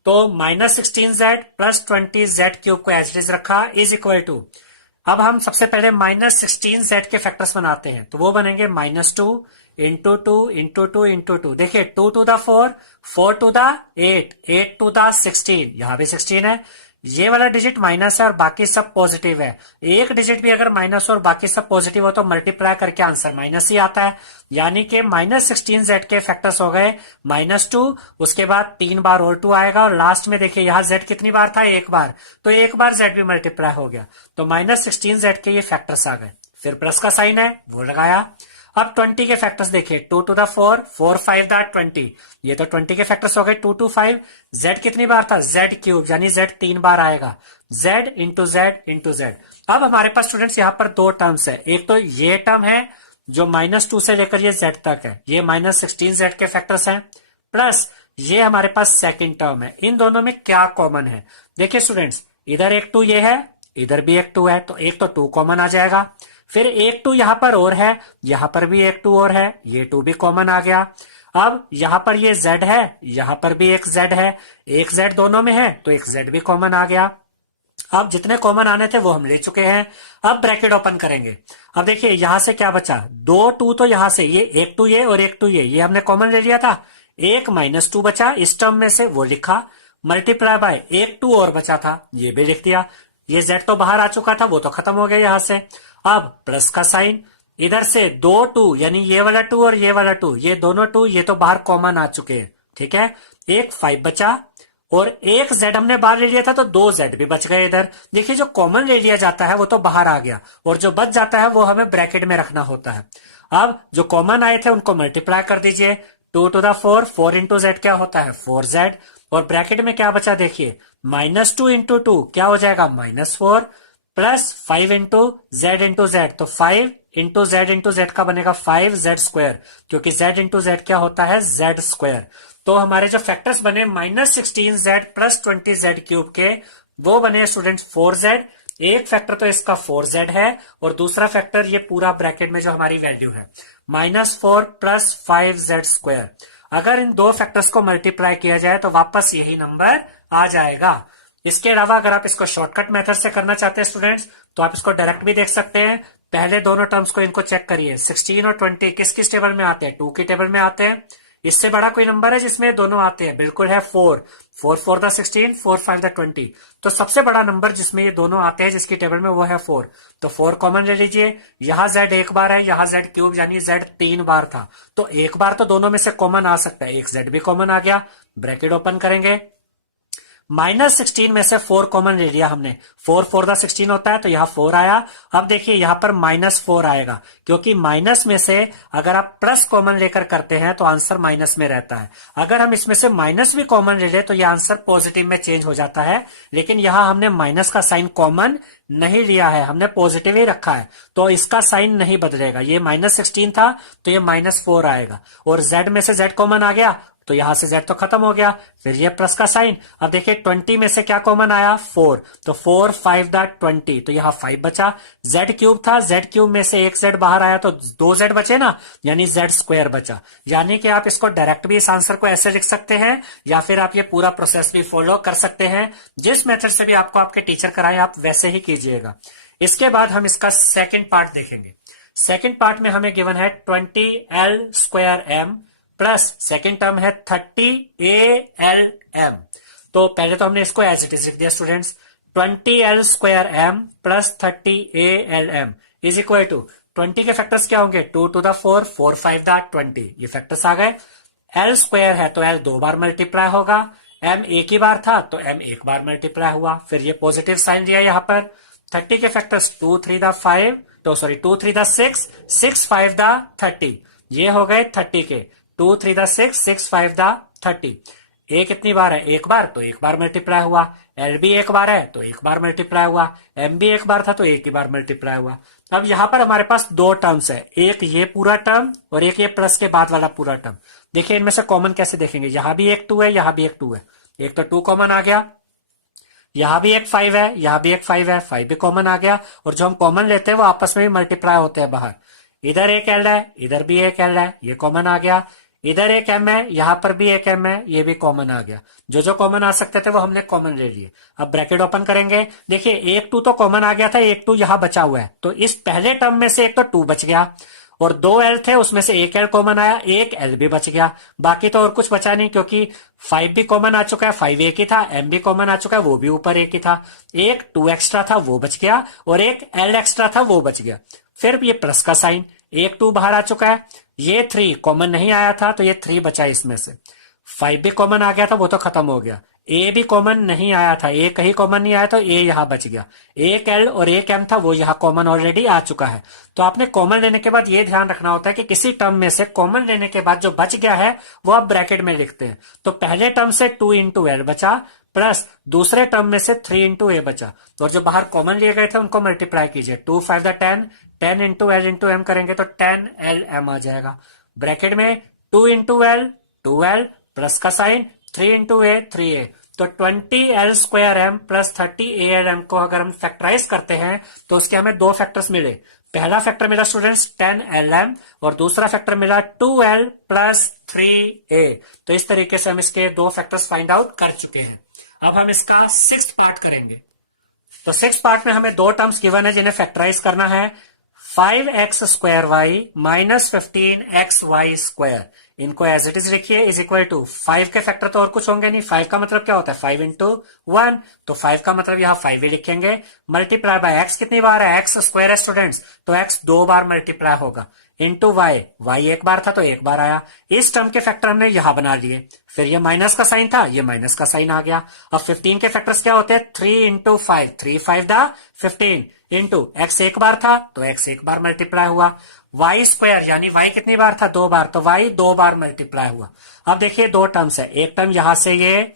तो -16z प्लस 20z क्यूब को एज इट इज रखा इज इक्वल टू, अब हम सबसे पहले -16z के फैक्टर्स बनाते हैं, तो वो बनेंगे -2 इंटू 2 इंटू 2 इंटू 2। देखिए 2 two the 4, 4 two the 8, 8 two the 16, यहां भी 16 है, ये वाला डिजिट माइनस है और बाकी सब पॉजिटिव है। एक डिजिट भी अगर माइनस और बाकी सब पॉजिटिव हो तो मल्टीप्लाई करके आंसर माइनस ही आता है। यानी कि -16z के फैक्टर्स हो गए -2, उसके बाद 3 बार और 2 आएगा, और लास्ट में देखिए यहाँ z कितनी बार था? एक बार, तो एक बार z भी मल्टीप्लाई हो गया, तो -16z के ये फैक्टर्स आ गए। फिर प्लस का साइन है वो लगाया। अब 20 के फैक्टर्स देखिए, 2 टू द 4, 4 5 द 20, ये तो 20 के फैक्टर्स हो गए 2 टू 5। z कितनी बार था? z क्यूब, यानी z 3 बार आएगा, z into Z into Z. अब हमारे पास स्टूडेंट्स यहाँ पर दो टर्म्स है, एक तो ये टर्म है जो -2 से लेकर ये z तक है, ये -16z के फैक्टर्स हैं, प्लस ये हमारे पास सेकंड टर्म है। इन दोनों में क्या कॉमन है? देखिए स्टूडेंट्स, इधर एक 2 ये है, इधर भी एक 2 है, तो एक तो 2 कॉमन आ जाएगा, फिर एक 2 यहां पर और है, यहां पर भी एक 2 और है, ये 2 भी कॉमन आ गया। अब यहां पर ये z है, यहां पर भी एक z है, एक z दोनों में है तो एक z भी कॉमन आ गया। अब जितने कॉमन आने थे वो हम ले चुके हैं। अब ब्रैकेट ओपन करेंगे। अब देखिए यहां से क्या बचा, 2 2 तो यहां से ये एक 2 ये और एक 2 ये हमने कॉमन ले लिया था। एक -2 बचा इस टर्म में से, वो लिखा, मल्टीप्लाई बाय एक 2 और बचा था, ये भी लिख दिया। ये z तो बाहर आ चुका था, वो तो खत्म हो गया यहां से। अब प्लस का साइन, इधर से 2 2 यानी ये वाला 2 और ये वाला 2, ये दोनों 2 ये तो बाहर कॉमन आ चुके हैं, ठीक है। एक 5 बचा और एक z हमने बाहर ले लिया था तो 2 z भी बच गए इधर। देखिए जो कॉमन ले लिया जाता है वो तो बाहर आ गया और जो बच जाता है वो हमें ब्रैकेट में रखना होता है। अब जो कॉमन आए थे उनको मल्टीप्लाई कर दीजिए, 2 to the 4, 4 इंटू जेड क्या होता है 4z, और ब्रैकेट में क्या बचा देखिए, -2 इंटू 2 क्या हो जाएगा -4, प्लस 5 इंटू जेड तो 5 इंटू जेड का बनेगा 5z², क्योंकि z इंटू जेड क्या होता है z²। तो हमारे जो फैक्टर्स बने -16z प्लस 20z³ के, वो बने स्टूडेंट 4z। एक फैक्टर तो इसका 4z है और दूसरा फैक्टर ये पूरा ब्रैकेट में जो हमारी वैल्यू है -4 प्लस 5z²। अगर इन दो फैक्टर्स को मल्टीप्लाई किया जाए तो वापस यही नंबर आ जाएगा। इसके अलावा अगर आप इसको शॉर्टकट मेथड से करना चाहते हैं स्टूडेंट्स तो आप इसको डायरेक्ट भी देख सकते हैं। पहले दोनों टर्म्स को इनको चेक करिए, 16 और 20 किस किस टेबल में आते हैं, 2 की टेबल में आते हैं। इससे बड़ा कोई नंबर है जिसमें दोनों आते हैं, बिल्कुल है 4 4 द 16, 4 5 द 20। तो सबसे बड़ा नंबर जिसमें ये दोनों आते हैं जिसकी टेबल में वो है 4, तो 4 कॉमन ले लीजिए। यहां z एक बार है, यहां z³ यानी z 3 बार था, तो एक बार तो दोनों में से कॉमन आ सकता है, एक z भी कॉमन आ गया। ब्रैकेट ओपन करेंगे, -16 में से 4 कॉमन ले लिया हमने, 4 4 द 16 होता है तो यहां 4 आया। अब देखिए यहां पर -4 आएगा, क्योंकि माइनस में से अगर आप प्लस कॉमन लेकर करते हैं तो आंसर माइनस में रहता है। अगर हम इसमें से माइनस भी कॉमन ले ले तो यह आंसर पॉजिटिव में चेंज हो जाता है, लेकिन यहां हमने माइनस का साइन कॉमन नहीं लिया है, हमने पॉजिटिव ही रखा है, तो इसका साइन नहीं बदलेगा। ये -16 था तो ये -4 आएगा, और z में से z कॉमन आ गया तो यहां से z तो खत्म हो गया, फिर ये प्लस का साइन। अब देखिए 20 में से क्या कॉमन आया 4, तो 4 5 द 20 तो यहां 5 बचा। z³ था, z³ में से एक z बाहर आया तो 2 z बचे ना, यानी z² बचा। यानी कि आप इसको डायरेक्ट भी इस आंसर को ऐसे लिख सकते हैं या फिर आप ये पूरा प्रोसेस भी फॉलो कर सकते हैं। जिस मेथड से भी आपको आपके टीचर कराएं आप वैसे ही कीजिएगा। इसके बाद हम इसका सेकेंड पार्ट देखेंगे। सेकेंड पार्ट में हमें गिवन है 20l² प्लस सेकेंड टर्म है 30alm। तो पहले तो हमने इसको एज इट इज लिख दिया students, 20l² plus 30alm is equal to 20 के फैक्टर्स क्या होंगे, 2 to the 4, 4 5 the 20, ये फैक्टर्स आ गए। l² है तो l 2 बार मल्टीप्लाई होगा, m एक ही बार था तो m एक बार मल्टीप्लाई हुआ, फिर ये पॉजिटिव साइन दिया यहां पर। 30 के फैक्टर्स 2 3 the 5 तो सॉरी 2 3 the 6, 6 5 the 30, ये हो गए 30 के, 2 3 the 6, 6 5 the 30। ए कितनी बार है, एक बार तो एक बार मल्टीप्लाई हुआ, एल भी एक बार है तो एक बार मल्टीप्लाई हुआ, एम भी एक बार था तो एक ही बार मल्टीप्लाई हुआ। अब यहां पर हमारे पास दो टर्म्स है, एक ये पूरा टर्म और एक ये प्लस के बाद वाला पूरा टर्म। देखिए इनमें से कॉमन कैसे देखेंगे, यहां भी एक 2 है, यहां भी एक 2 है, एक तो 2 कॉमन आ गया, यहां भी एक 5 है, यहां भी एक 5 है, 5 भी कॉमन आ गया, और जो हम कॉमन लेते हैं वो आपस में भी मल्टीप्लाई होते हैं बाहर। इधर एक एल है, इधर भी एक एल है, ये कॉमन आ गया, इधर एक एम है, यहां पर भी एक एम है, ये भी कॉमन आ गया। जो जो कॉमन आ सकते थे वो हमने कॉमन ले लिए। अब ब्रैकेट ओपन करेंगे, देखिए एक 2 तो कॉमन आ गया था, एक 2 यहां बचा हुआ है, तो इस पहले टर्म में से एक तो 2 बच गया, और 2 एल थे उसमें से एक एल कॉमन आया, एक एल भी बच गया। बाकी तो और कुछ बचा नहीं, क्योंकि 5 भी कॉमन आ चुका है, 5 एक ही था, एम भी कॉमन आ चुका है, वो भी ऊपर एक ही था, एक 2 एक्स्ट्रा था वो बच गया, और एक एल एक्स्ट्रा था वो बच गया। फिर ये प्लस का साइन, एक 2 बाहर आ चुका है, ये 3 कॉमन नहीं आया था तो ये 3 बचा इसमें से, 5 भी कॉमन आ गया था वो तो खत्म हो गया, ए भी कॉमन नहीं आया था, ए कहीं कॉमन नहीं आया तो ए यहां बच गया, एक एल और एक एम था वो यहां कॉमन ऑलरेडी आ चुका है। तो आपने कॉमन लेने के बाद ये ध्यान रखना होता है कि किसी टर्म में से कॉमन लेने के बाद जो बच गया है वो आप ब्रैकेट में लिखते हैं। तो पहले टर्म से 2 इंटू एल बचा, प्लस दूसरे टर्म में से 3 इंटू ए बचा, और जो बाहर कॉमन लिए गए थे उनको मल्टीप्लाई कीजिए, 2 5 the 10, 10 into l into m करेंगे तो 10lm आ जाएगा। ब्रैकेट में 2 इंटू एल 2l प्लस का साइन, 3 इंटू ए 3a, तो 20l² m प्लस 30alm को अगर हम फैक्टराइज करते हैं तो उसके हमें दो फैक्टर्स मिले। पहला फैक्टर मिला स्टूडेंट्स 10lm और दूसरा फैक्टर मिला 2l प्लस 3a। तो इस तरीके से हम इसके दो फैक्टर्स फाइंड आउट कर चुके हैं। अब हम इसका सिक्स्थ पार्ट करेंगे। तो सिक्स्थ पार्ट में हमें दो टर्म्स गिवन है जिन्हें फैक्टराइज करना है। 5x square y minus 15x y square, इनको एज इट इज लिखिए, इज इक्वल टू 5 के फैक्टर तो और कुछ होंगे नहीं। 5 का मतलब क्या होता है 5 इंटू 1, तो 5 का मतलब यहां 5 ही लिखेंगे। मल्टीप्लाई बाय x कितनी बार है, x स्क्वायर है स्टूडेंट्स, तो x 2 बार मल्टीप्लाई होगा। इंटू वाई, वाई एक बार था तो एक बार आया। इस टर्म के फैक्टर हमने यहां बना लिए। फिर ये माइनस का साइन था, ये माइनस का साइन आ गया। अब 15 के फैक्टर्स क्या होते हैं 3 इंटू 5, 3 5 दा 15 इंटू x एक बार था तो x एक बार मल्टीप्लाई हुआ। वाई स्क्वायर यानी y कितनी बार था 2 बार, तो y 2 बार मल्टीप्लाई हुआ। अब देखिए दो टर्म्स है, एक टर्म यहां से ये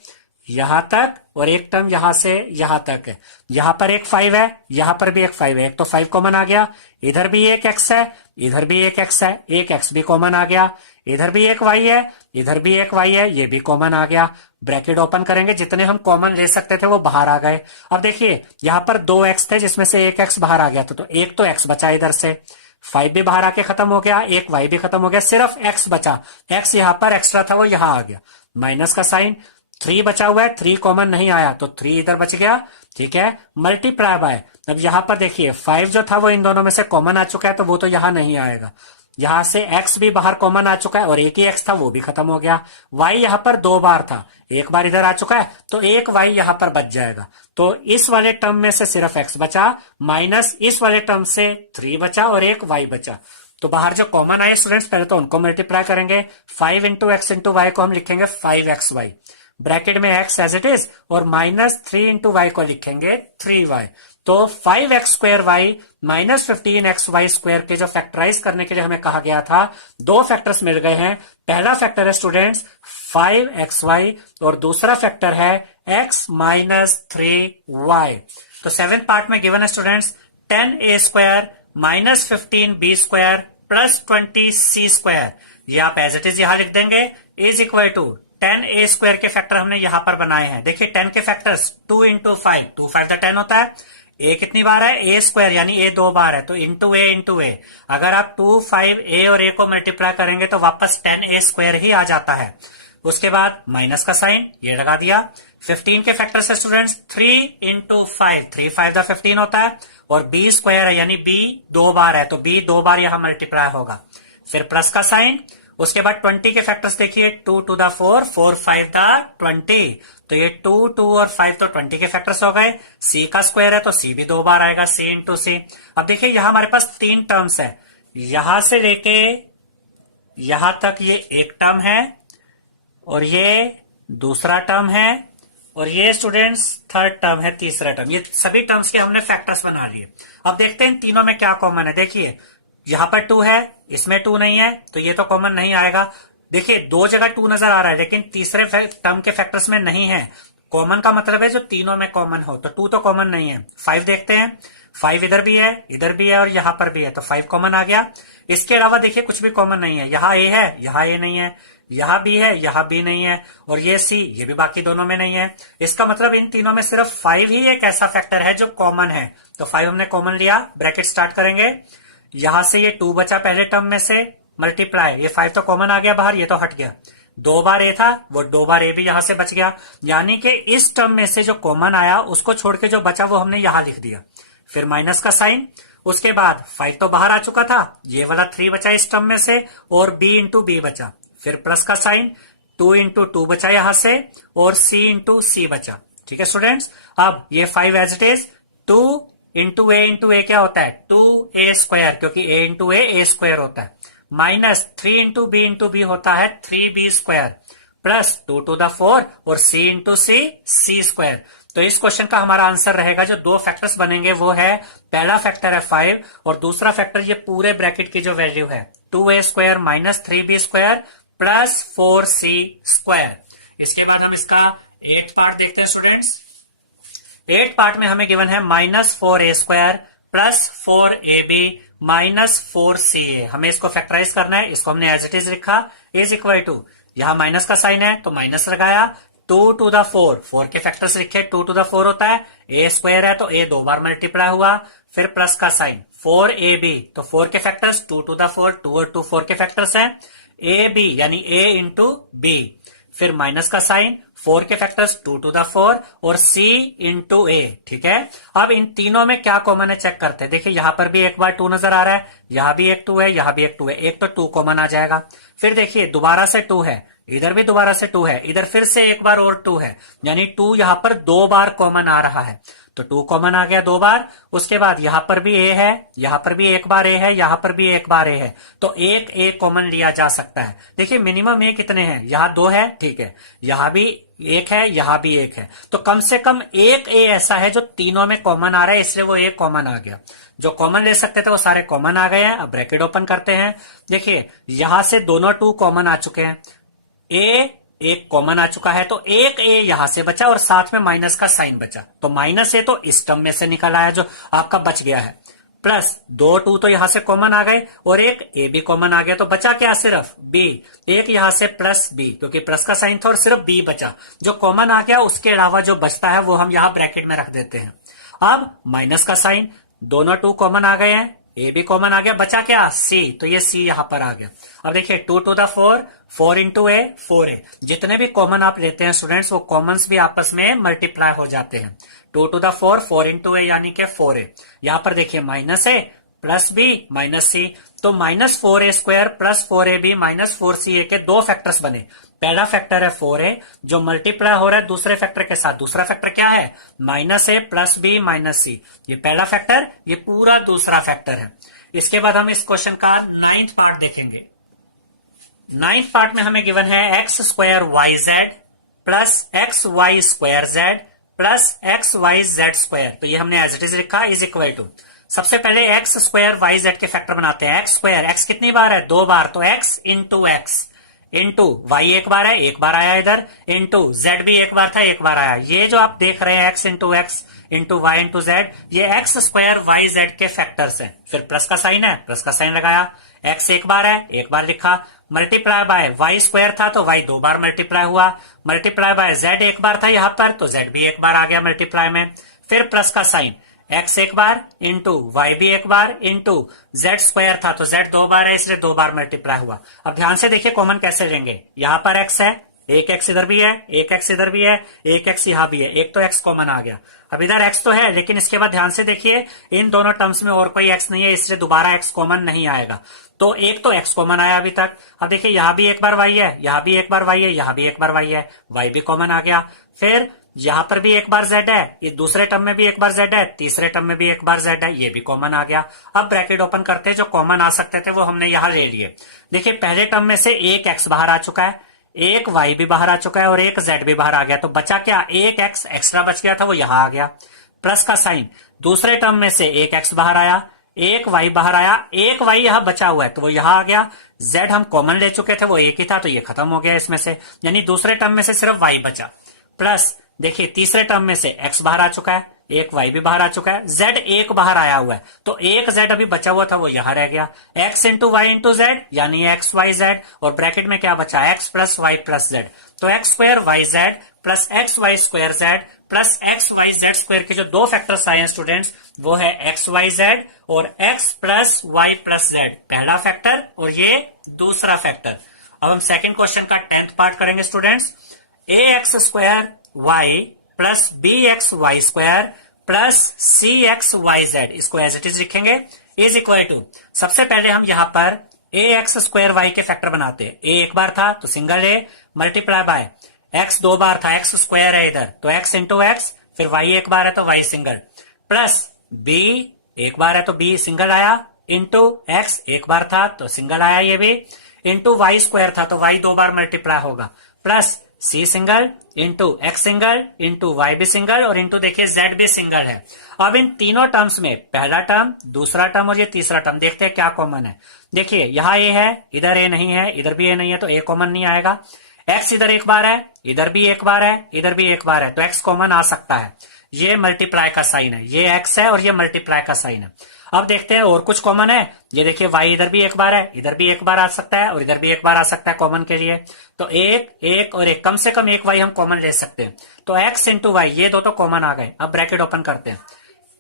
यहां तक और एक टर्म यहां से यहां तक है। यहां पर एक 5 है, यहां पर भी एक 5 है, एक तो 5 कॉमन आ गया। इधर भी एक x है, इधर भी एक x है, एक x भी कॉमन आ गया। इधर भी एक y है, इधर भी एक y है, ये भी कॉमन आ गया। ब्रैकेट ओपन करेंगे, जितने हम कॉमन ले सकते थे वो बाहर आ गए। अब देखिए यहां पर 2 x थे जिसमें से एक x बाहर आ गया था, तो एक तो x बचा इधर से, 5 भी बाहर आके खत्म हो गया, एक y भी खत्म हो गया, सिर्फ x बचा। x यहां पर एक्स्ट्रा था वो यहां आ गया। माइनस का साइन, 3 बचा हुआ है, 3 कॉमन नहीं आया तो 3 इधर बच गया। ठीक है, मल्टीप्लाई बाय, अब यहां पर देखिए 5 जो था वो इन दोनों में से कॉमन आ चुका है तो वो तो यहां नहीं आएगा। यहां से x भी बाहर कॉमन आ चुका है और एक ही x था वो भी खत्म हो गया। y यहां पर 2 बार था, एक बार इधर आ चुका है तो एक y यहां पर बच जाएगा। तो इस वाले टर्म में से सिर्फ x बचा, माइनस इस वाले टर्म से 3 बचा और एक y बचा। तो बाहर जो कॉमन आए स्टूडेंट्स पहले तो उनको मल्टीप्लाई करेंगे। 5 इंटू एक्स इंटू वाई को हम लिखेंगे 5xy, ब्रैकेट में x एज इट इज और माइनस 3 इंटू वाई को लिखेंगे 3y। तो 5x square y minus 15xy square के जो फैक्टराइज करने के लिए हमें कहा गया था, दो फैक्टर्स मिल गए हैं। पहला फैक्टर है स्टूडेंट्स 5xy और दूसरा फैक्टर है x माइनस 3y। तो सेवेंथ पार्ट में गिवन है students 10a square minus 15b square plus 20c square, ये आप एज इट इज यहां लिख देंगे, is equal to 10a square के फैक्टर हमने यहां पर बनाए हैं। देखिए 10 के फैक्टर्स 2 इंटू 5, 2 5 द 10 होता है। a कितनी बार है a स्क्वायर यानी a 2 बार है तो इंटू a। अगर आप 2 5 a और a को मल्टीप्लाई करेंगे तो वापस 10a स्क्वायर ही आ जाता है। उसके बाद माइनस का साइन ये लगा दिया। 15 के फैक्टर से स्टूडेंट्स 3 इंटू 5, 3 5 द 15 होता है और b स्क्वायर है यानी b 2 बार है तो b 2 बार यहां मल्टीप्लाई होगा। फिर प्लस का साइन, उसके बाद 20 के फैक्टर्स देखिए 2 टू द 4, 4 5 द 20, तो ये 2 2 और 5 तो 20 के फैक्टर्स हो गए। c का स्क्वायर है तो c भी 2 बार आएगा, c इंटू c। अब देखिए यहां हमारे पास 3 टर्म्स है, यहां से लेके यहां तक ये एक टर्म है और ये दूसरा टर्म है और ये स्टूडेंट्स थर्ड टर्म है, तीसरा टर्म। ये सभी टर्म्स के हमने फैक्टर्स बना लिए। अब देखते हैं इन तीनों में क्या कॉमन है। देखिए यहां पर 2 है, इसमें 2 नहीं है तो ये तो कॉमन नहीं आएगा। देखिए दो जगह 2 नजर आ रहा है लेकिन तीसरे टर्म के फैक्टर्स में नहीं है। कॉमन का मतलब है जो तीनों में कॉमन हो, तो 2 तो कॉमन नहीं है। 5 देखते हैं, 5 इधर भी है, इधर भी है और यहां पर भी है तो 5 कॉमन आ गया। इसके अलावा देखिए कुछ भी कॉमन नहीं है, यहाँ a है, यहाँ a नहीं है, यहां भी है, यहां भी नहीं है और ये c, ये भी बाकी दोनों में नहीं है। इसका मतलब इन तीनों में सिर्फ 5 ही एक ऐसा फैक्टर है जो कॉमन है। तो 5 हमने कॉमन लिया, ब्रैकेट स्टार्ट करेंगे। यहां से ये 2 बचा पहले टर्म में से, मल्टीप्लाई, ये 5 तो कॉमन आ गया बाहर, ये तो हट गया। 2 बार a था वो 2 बार a भी यहां से बच गया, यानी कि इस टर्म में से जो कॉमन आया उसको छोड़ के जो बचा वो हमने यहां लिख दिया। फिर माइनस का साइन, उसके बाद 5 तो बाहर आ चुका था, ये वाला 3 बचा इस टर्म में से और b इंटू b बचा। फिर प्लस का साइन, 2 इंटू 2 बचा यहां से और c इंटू c बचा। ठीक है स्टूडेंट्स, अब ये 5 as it is, 2 into a क्या होता है 2a स्क्वायर, क्योंकि a इंटू a स्क्वायर होता है, माइनस 3 इंटू b होता है 3b square, plus 2 two the 4 और c इंटू c स्क्वायर। तो इस क्वेश्चन का हमारा आंसर रहेगा, जो दो फैक्टर्स बनेंगे वो है, पहला फैक्टर है 5 और दूसरा फैक्टर ये पूरे ब्रैकेट की जो वैल्यू है 2a square minus 3b square plus 4c square. इसके बाद हम इसका 8th पार्ट देखते हैं स्टूडेंट्स। 8th पार्ट में हमें गिवन है minus 4a square plus 4ab minus 4ca। हमें इसको फैक्टराइज करना है, इसको हमने एज इट इज लिखा, इज इक्वल टू, यहां माइनस का साइन है तो माइनस लगाया, 2 टू द 4, 4 के फैक्टर्स लिखे, 2 टू द 4 होता है, a स्क्वायर है तो a 2 बार मल्टीप्लाई हुआ, फिर प्लस का साइन, 4ab, तो 4 के फैक्टर्स 2 टू द 4, 2 और 2 4 के फैक्टर्स हैं। ab यानी a इंटू बी, फिर माइनस का साइन, 4 के फैक्टर्स 2 टू द 4 और c इंटू ए। ठीक है, अब इन तीनों में क्या कॉमन है चेक करते हैं। देखिए यहां पर भी एक बार 2 नजर आ रहा है, यहां भी एक 2 है, यहां भी एक 2 है, एक तो 2 कॉमन आ जाएगा। फिर देखिए दोबारा से 2 है, इधर भी दोबारा से 2 है, इधर फिर से एक बार और 2 है, यानी 2 यहां पर 2 बार कॉमन आ रहा है, तो 2 कॉमन आ गया 2 बार। उसके बाद यहां पर भी a है, यहां पर भी एक बार a है, यहां पर भी एक बार a है, तो एक a कॉमन लिया जा सकता है। देखिए मिनिमम a कितने हैं, यहां 2 है, ठीक है, यहां भी एक है, यहां भी एक है, तो कम से कम एक a ऐसा है जो तीनों में कॉमन आ रहा है, इसलिए वो a कॉमन आ गया। जो कॉमन ले सकते थे वो सारे कॉमन आ गए हैं। अब ब्रैकेट ओपन करते हैं, देखिए यहां से दोनों 2 कॉमन आ चुके हैं, a एक कॉमन आ चुका है, तो एक a यहां से बचा और साथ में माइनस का साइन बचा, तो माइनस a तो इस टर्म में से निकल आया जो आपका बच गया है, प्लस 2 2 तो यहां से कॉमन आ गए और एक a भी कॉमन आ गया, तो बचा क्या सिर्फ b, एक यहां से प्लस b क्योंकि प्लस का साइन था और सिर्फ b बचा। जो कॉमन आ गया उसके अलावा जो बचता है वो हम यहां ब्रैकेट में रख देते हैं। अब माइनस का साइन, दोनों 2 कॉमन आ गए हैं, ए भी कॉमन आ गया, बचा क्या सी, तो ये सी यहां पर आ गया। अब देखिए 2 two the 4, 4 into A 4a, जितने भी कॉमन आप लेते हैं स्टूडेंट्स वो कॉमन्स भी आपस में मल्टीप्लाई हो जाते हैं। 2 टू द 4, 4 इंटू ए यानी कि 4a। यहां पर देखिए माइनस ए प्लस बी माइनस सी, तो minus 4a square plus 4ab minus 4ca के 2 फैक्टर्स बने। पहला फैक्टर है 4a जो मल्टीप्लाई हो रहा है दूसरे फैक्टर के साथ, दूसरा फैक्टर क्या है माइनस ए प्लस बी माइनस सी, ये पहला फैक्टर, ये पूरा दूसरा फैक्टर है। इसके बाद हम इस क्वेश्चन का 9th पार्ट देखेंगे। 9th पार्ट में हमें गिवन है x square Y Z plus x Y square Z plus x Y Z square, तो ये हमने एज इट इज लिखा इज इक्वल टू, सबसे पहले एक्स स्क्वायर वाई जेड के फैक्टर बनाते हैं। एक्स स्क्वायर, एक्स कितनी बार है 2 बार, तो x into x into y एक बार है, एक बार आया इधर, इंटू जेड भी एक बार था, एक बार आया। ये जो आप देख रहे हैं x into Y into z, ये एक्स स्क्वायर वाई जेड के फैक्टर्स हैं। फिर प्लस का साइन है, प्लस का साइन लगाया, एक्स एक बार है, एक बार लिखा, मल्टीप्लाई बाय वाई स्क्वायर था तो वाई 2 बार मल्टीप्लाई हुआ, मल्टीप्लाई बाय जेड एक बार था यहां पर, तो जेड भी एक बार आ गया मल्टीप्लाई में। फिर प्लस का साइन, एक्स एक बार इंटू वाई भी एक बार इंटू जेड स्क्वायर था तो जेड 2 बार है इसलिए 2 बार मल्टीप्लाई हुआ। अब ध्यान से देखिए कॉमन कैसे लेंगे, यहां पर एक्स है, एक एक्स इधर भी है, एक एक्स इधर भी है, एक एक्स यहां भी है, एक तो एक्स कॉमन आ गया। अब इधर एक्स तो है लेकिन इसके बाद ध्यान से देखिए इन दोनों टर्म्स में और कोई एक्स नहीं है इसलिए दोबारा एक्स कॉमन नहीं आएगा, तो एक तो एक्स कॉमन आया अभी तक। अब देखिए यहां भी एक बार वाई है, यहां भी एक बार वाई है, यहां भी एक बार वाई है, वाई भी कॉमन आ गया। फिर यहां पर भी एक बार जेड है, ये दूसरे टर्म में भी एक बार जेड है, तीसरे टर्म में भी एक बार जेड है, ये भी कॉमन आ गया। अब ब्रैकेट ओपन करते हैं, जो कॉमन आ सकते थे वो हमने यहां ले लिए। देखिए पहले टर्म में से एक एक्स बाहर आ चुका है, एक वाई भी बाहर आ चुका है और एक जेड भी बाहर आ गया, तो बचा क्या, एक एक्स एक्स्ट्रा बच गया था वो यहां आ गया। प्लस का साइन, दूसरे टर्म में से एक एक्स बाहर आया, एक वाई बाहर आया, एक वाई यहां बचा हुआ है तो वो यहां आ गया। जेड हम कॉमन ले चुके थे वो एक ही था तो ये खत्म हो गया इसमें से, यानी दूसरे टर्म में से सिर्फ वाई बचा। प्लस देखिए तीसरे टर्म में से एक्स बाहर आ चुका है, एक वाई भी बाहर आ चुका है, जेड एक बाहर आया हुआ है तो एक जेड अभी बचा हुआ था वो यहां रह गया। X into Y into Z यानी एक्स वाई जेड, और ब्रैकेट में क्या बचा X plus Y plus Z, तो X square Y Z plus x Y square Z plus x Y Z square के जो 2 फैक्टर्स आए हैं स्टूडेंट्स वो है एक्स वाई जेड और X plus Y plus Z, पहला फैक्टर और ये दूसरा फैक्टर। अब हम सेकंड क्वेश्चन का 10th पार्ट करेंगे students. A X square Y plus B X Y square plus C X Y Z, इसको एज इट इज लिखेंगे इज इक्वल टू, सबसे पहले हम यहां पर ए एक्स स्क्वायर वाई के फैक्टर बनाते हैं। ए एक बार था तो single A, multiply by X 2 बार था, एक्स स्क्वायर है इधर तो एक्स इंटू एक्स, फिर वाई एक बार है तो वाई सिंगल, प्लस बी एक बार है तो बी सिंगल आया, इंटू एक्स एक बार था तो सिंगल आया ये भी, इंटू वाई स्क्वायर था तो वाई 2 बार मल्टीप्लाई होगा, प्लस सी single into x single into y भी सिंगल और इंटू देखिए जेड भी सिंगल है। अब इन तीनों टर्म्स में पहला टर्म, दूसरा टर्म और ये तीसरा टर्म देखते हैं क्या कॉमन है। देखिए यहाँ ए है, इधर ए नहीं है, इधर भी ए नहीं है तो ए कॉमन नहीं आएगा। एक्स इधर एक बार है, इधर भी एक बार है, इधर भी एक बार है तो एक्स कॉमन आ सकता है। ये मल्टीप्लाई का साइन है, ये एक्स है और ये मल्टीप्लाई का साइन है। अब देखते हैं और कुछ कॉमन है, ये देखिए वाई इधर भी एक बार है, इधर भी एक बार आ सकता है और इधर भी एक बार आ सकता है कॉमन के लिए, तो एक एक और एक, कम से कम एक वाई हम कॉमन ले सकते हैं, तो एक्स इंटू वाई ये 2 तो कॉमन आ गए। अब ब्रैकेट ओपन करते हैं,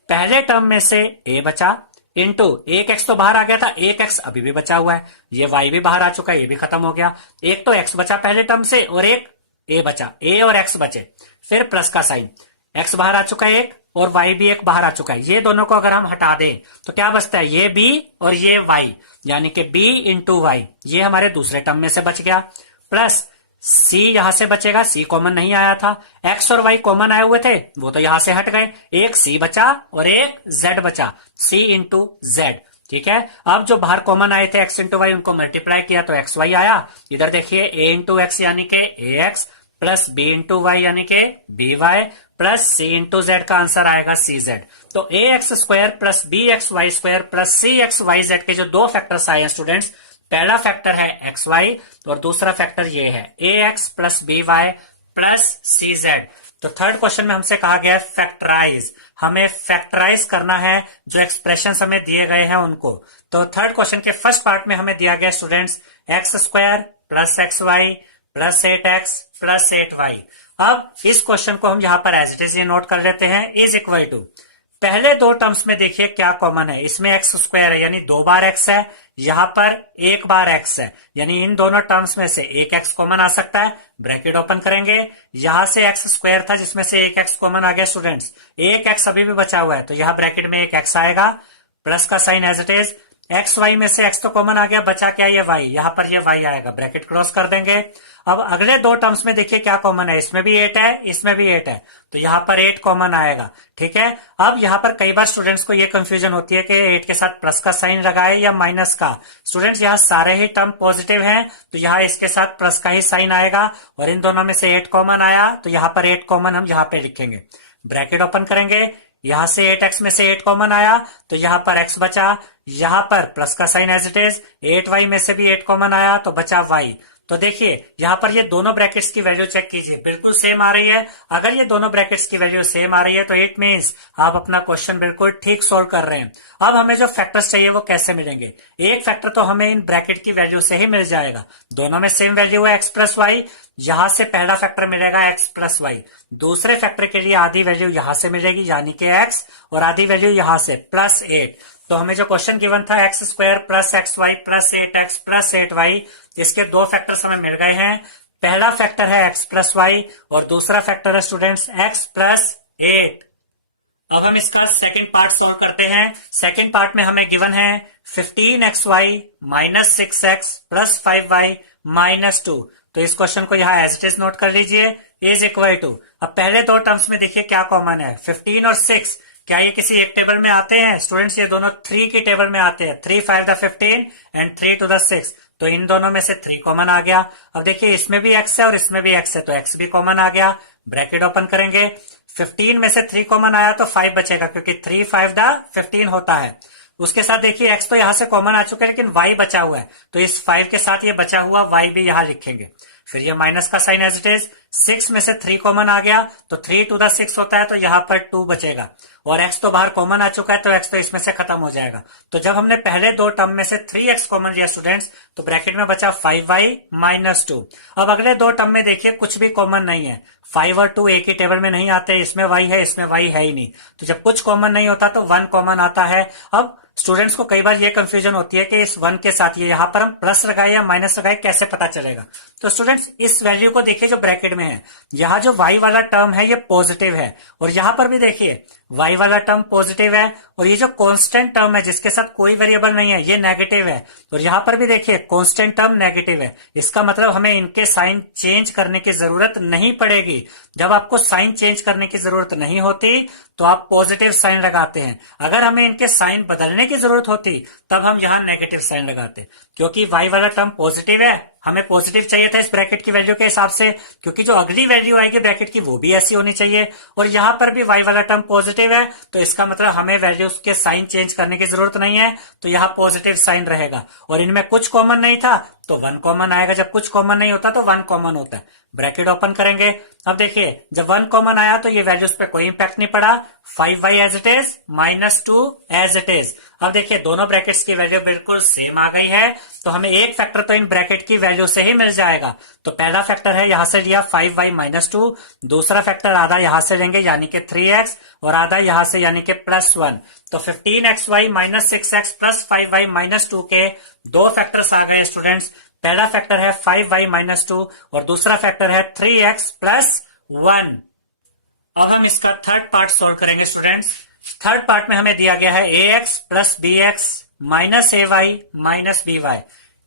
पहले टर्म में से ए बचा, इंटू एक एक्स तो बाहर आ गया था, एक एक्स अभी भी बचा हुआ है, ये वाई भी बाहर आ चुका है, ये भी खत्म हो गया। एक तो एक्स बचा पहले टर्म से और एक ए बचा, ए और एक्स बचे। फिर प्लस का साइन, एक्स बाहर आ चुका है एक और वाई भी एक बाहर आ चुका है। ये दोनों को अगर हम हटा दें तो क्या बचता है, ये बी और ये वाई, यानी कि बी इंटू वाई, ये हमारे दूसरे टर्म में से बच गया। प्लस सी यहां से बचेगा, सी कॉमन नहीं आया था, एक्स और वाई कॉमन आए हुए थे, वो तो यहां से हट गए, एक सी बचा और एक जेड बचा, सी इंटू जेड। ठीक है, अब जो बाहर कॉमन आए थे एक्स इंटू वाई, उनको मल्टीप्लाई किया तो एक्स वाई आया। इधर देखिए ए इंटू एक्स यानी के A X, plus B into Y यानी के B Y, plus C into Z का आंसर आएगा सी जेड। तो A X square plus B X Y square plus C X Y Z के जो दो फैक्टर्स आए हैं स्टूडेंट्स, पहला फैक्टर है एक्स वाई और दूसरा फैक्टर ये है A X plus B Y plus C Z. तो थर्ड क्वेश्चन में हमसे कहा गया है फैक्टराइज, हमें फैक्टराइज करना है जो एक्सप्रेशन हमें दिए गए हैं उनको। तो थर्ड क्वेश्चन के फर्स्ट पार्ट में हमें दिया गया students x square plus x y plus 8x plus 8y। अब इस क्वेश्चन को हम यहां पर एज इट इज ये नोट कर लेते हैं, इज इक्वल टू, पहले दो टर्म्स में देखिए क्या कॉमन है, इसमें एक्स स्क्वायर है यानी दो बार एक्स है, यहां पर एक बार एक्स है, यानी इन दोनों टर्म्स में से एक एक्स कॉमन आ सकता है, ब्रैकेट ओपन करेंगे, यहां से एक्स स्क्वायर था जिसमें से एक एक्स कॉमन आ गया स्टूडेंट्स, एक एक्स अभी भी बचा हुआ है तो यहां ब्रैकेट में एक एक्स आएगा, प्लस का sign as it is, x y में से एक्स तो कॉमन आ गया, बचा क्या ये वाई, यहां पर ये वाई आएगा, ब्रैकेट क्रॉस कर देंगे। अब अगले दो टर्म्स में देखिए क्या कॉमन है, इसमें भी 8 है इसमें भी 8 है, तो यहां पर 8 कॉमन आएगा। ठीक है, अब यहां पर कई बार स्टूडेंट्स को ये कंफ्यूजन होती है कि 8 के साथ प्लस का साइन लगाए या माइनस का। स्टूडेंट्स यहाँ सारे ही टर्म पॉजिटिव हैं तो यहाँ इसके साथ प्लस का ही साइन आएगा, और इन दोनों में से 8 कॉमन आया तो यहाँ पर 8 कॉमन हम यहाँ पे लिखेंगे, ब्रैकेट ओपन करेंगे, यहां से 8x में से 8 कॉमन आया तो यहां पर x बचा, यहां पर प्लस का sign as it is, 8y में से भी 8 कॉमन आया तो बचा y। तो देखिए यहां पर ये दोनों ब्रैकेट्स की वैल्यू चेक कीजिए, बिल्कुल सेम आ रही है। अगर ये दोनों ब्रैकेट्स की वैल्यू सेम आ रही है तो इट मींस आप अपना क्वेश्चन बिल्कुल ठीक सोल्व कर रहे हैं। अब हमें जो फैक्टर्स चाहिए वो कैसे मिलेंगे, एक फैक्टर तो हमें इन ब्रैकेट की वैल्यू से ही मिल जाएगा, दोनों में सेम वैल्यू है एक्स प्लस वाई, यहां से पहला फैक्टर मिलेगा एक्स प्लस वाई, दूसरे फैक्टर के लिए आधी वैल्यू यहां से मिलेगी यानी कि एक्स, और आधी वैल्यू यहां से प्लस 8। तो हमें जो क्वेश्चन गिवन था x square plus x y plus 8x plus 8y, इसके दो फैक्टर्स हमें मिल गए हैं। पहला फैक्टर है एक्स प्लस वाई और दूसरा फैक्टर है स्टूडेंट्स एक्स प्लस 8। अब हम इसका सेकंड पार्ट सॉल्व करते हैं। सेकंड पार्ट में हमें गिवन है 15xy minus 6x plus 5y minus 2। तो इस क्वेश्चन को यहाँ एज इट इज नोट कर लीजिए, इज इक्वल टू, अब पहले दो टर्म्स में देखिए क्या कॉमन है, 15 और 6, क्या ये किसी एक टेबल में आते हैं स्टूडेंट्स, ये दोनों 3 की टेबल में आते हैं, 3 5 द 15 एंड 3 टू द 6, तो इन दोनों में से 3 कॉमन आ गया। अब देखिए इसमें भी x है और इसमें भी x है तो x भी कॉमन आ गया, ब्रैकेट ओपन करेंगे, 15 में से 3 कॉमन आया तो 5 बचेगा क्योंकि 3 5 द 15 होता है। उसके साथ देखिए x तो यहां से कॉमन आ चुका है लेकिन y बचा हुआ है, तो इस 5 के साथ ये बचा हुआ y भी यहां लिखेंगे, फिर ये माइनस का साइन एज इट इज, 6 में से 3 कॉमन आ गया तो 3 टू द 6 होता है तो यहां पर 2 बचेगा, और x तो बाहर कॉमन आ चुका है तो x तो इसमें से खत्म हो जाएगा। तो जब हमने पहले दो टर्म में से 3x कॉमन लिया स्टूडेंट्स तो ब्रैकेट में बचा 5y माइनस 2। अब अगले दो टर्म में देखिए कुछ भी कॉमन नहीं है, 5 और 2 एक ही टेबल में नहीं आते, इसमें y है इसमें y है ही नहीं, तो जब कुछ कॉमन नहीं होता तो 1 कॉमन आता है। अब स्टूडेंट्स को कई बार ये कंफ्यूजन होती है कि इस 1 के साथ ये यहाँ पर हम प्लस लगाए या माइनस लगाए कैसे पता चलेगा। तो स्टूडेंट्स इस वैल्यू को देखिए जो ब्रैकेट में है, यहाँ जो y वाला टर्म है ये पॉजिटिव है, और यहाँ पर भी देखिए y वाला टर्म पॉजिटिव है, और ये जो कांस्टेंट टर्म है जिसके साथ कोई वेरिएबल नहीं है ये नेगेटिव है, और यहाँ पर भी देखिए कांस्टेंट टर्म नेगेटिव है। इसका मतलब हमें इनके साइन चेंज करने की जरूरत नहीं पड़ेगी। जब आपको साइन चेंज करने की जरूरत नहीं होती तो आप पॉजिटिव साइन लगाते हैं, अगर हमें इनके साइन बदलने की जरूरत होती तब हम यहाँ नेगेटिव साइन लगाते, क्योंकि y वाला टर्म पॉजिटिव है, हमें पॉजिटिव चाहिए था इस ब्रैकेट की वैल्यू के हिसाब से, क्योंकि जो अगली वैल्यू आएगी ब्रैकेट की वो भी ऐसी होनी चाहिए, और यहाँ पर भी y वाला टर्म पॉजिटिव है तो इसका मतलब हमें वैल्यूज के साइन चेंज करने की जरूरत नहीं है, तो यहाँ पॉजिटिव साइन रहेगा, और इनमें कुछ कॉमन नहीं था तो 1 कॉमन आएगा, जब कुछ कॉमन नहीं होता तो 1 कॉमन होता है, ब्रैकेट ओपन करेंगे। अब देखिए जब 1 कॉमन आया तो ये वैल्यूज पे कोई इंपैक्ट नहीं पड़ा, 5y as it is minus 2 as it is. अब देखिए दोनों ब्रैकेट्स की वैल्यू बिल्कुल सेम आ गई है, तो हमें एक फैक्टर तो इन ब्रैकेट की वैल्यू से ही मिल जाएगा। तो पहला फैक्टर है यहां से लिया 5y माइनस 2, दूसरा फैक्टर आधा यहां से लेंगे यानी कि 3x, और आधा यहां से यानी कि प्लस 1, तो 15xy minus 6x plus 5y minus 2 के दो फैक्टर्स आ गए स्टूडेंट्स। पहला फैक्टर है 5y माइनस 2 और दूसरा फैक्टर है 3x प्लस 1। अब हम इसका थर्ड पार्ट सोल्व करेंगे स्टूडेंट्स। थर्ड पार्ट में हमें दिया गया है ax plus bx minus ay minus by।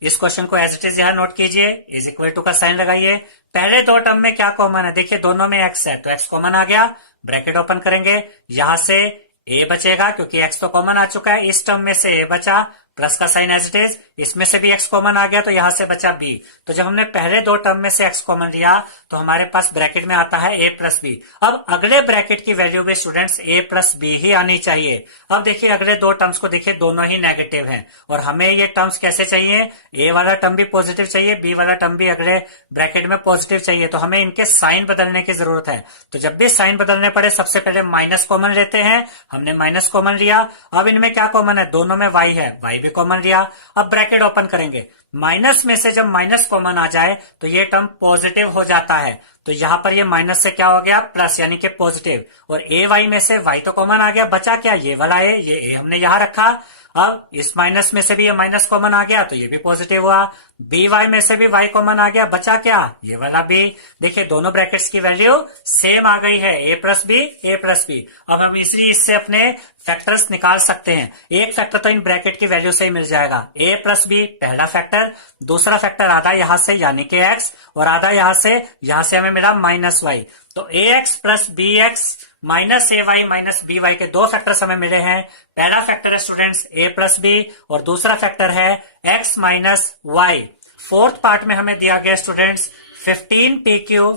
इस क्वेश्चन को एज इट इज यहां नोट कीजिए, इज इक्वल टू का साइन लगाइए। पहले दो टर्म में क्या कॉमन है, देखिए दोनों में x है तो x कॉमन आ गया, ब्रैकेट ओपन करेंगे, यहां से a बचेगा क्योंकि x तो कॉमन आ चुका है, इस टर्म में से a बचा, प्लस का साइन एज इट इज, इसमें से भी x कॉमन आ गया तो यहां से बचा b। तो जब हमने पहले दो टर्म में से x कॉमन लिया तो हमारे पास ब्रैकेट में आता है a प्लस बी। अब अगले ब्रैकेट की वैल्यू में स्टूडेंट्स a प्लस बी ही आनी चाहिए। अब देखिए अगले दो टर्म्स को देखिए, दोनों ही नेगेटिव हैं और हमें ये टर्म्स कैसे चाहिए, a वाला टर्म भी पॉजिटिव चाहिए, b वाला टर्म भी अगले ब्रैकेट में पॉजिटिव चाहिए, तो हमें इनके साइन बदलने की जरूरत है। तो जब भी साइन बदलने पड़े सबसे पहले माइनस कॉमन लेते हैं, हमने माइनस कॉमन लिया। अब इनमें क्या कॉमन है, दोनों में y है, y भी कॉमन लिया। अब ब्रैकेट ओपन करेंगे, माइनस में से जब माइनस कॉमन आ जाए तो ये टर्म पॉजिटिव हो जाता है, तो यहां पर ये माइनस से क्या हो गया, प्लस यानी कि पॉजिटिव। और ए वाई में से वाई तो कॉमन आ गया, बचा क्या, ये वाला है, ये ए हमने यहां रखा। अब इस माइनस में से भी ये माइनस कॉमन आ गया तो ये भी पॉजिटिव हुआ। बी वाई में से भी वाई कॉमन आ गया, बचा क्या, ये वाला बी। देखिए दोनों ब्रैकेट्स की वैल्यू सेम आ गई है, ए प्लस बी, ए प्लस बी। अब हम इससे अपने फैक्टर्स निकाल सकते हैं। एक फैक्टर तो इन ब्रैकेट की वैल्यू से ही मिल जाएगा, ए प्लस बी पहला फैक्टर, दूसरा फैक्टर आधा यहां से यानी कि एक्स और आधा यहां से हमें मिला माइनस वाई। तो A X plus B X minus A Y minus B Y के दो फैक्टर्स हमें मिले हैं। पहला फैक्टर है स्टूडेंट्स ए प्लस बी और दूसरा फैक्टर है x minus y. Fourth part में हमें दिया गया students 15 p q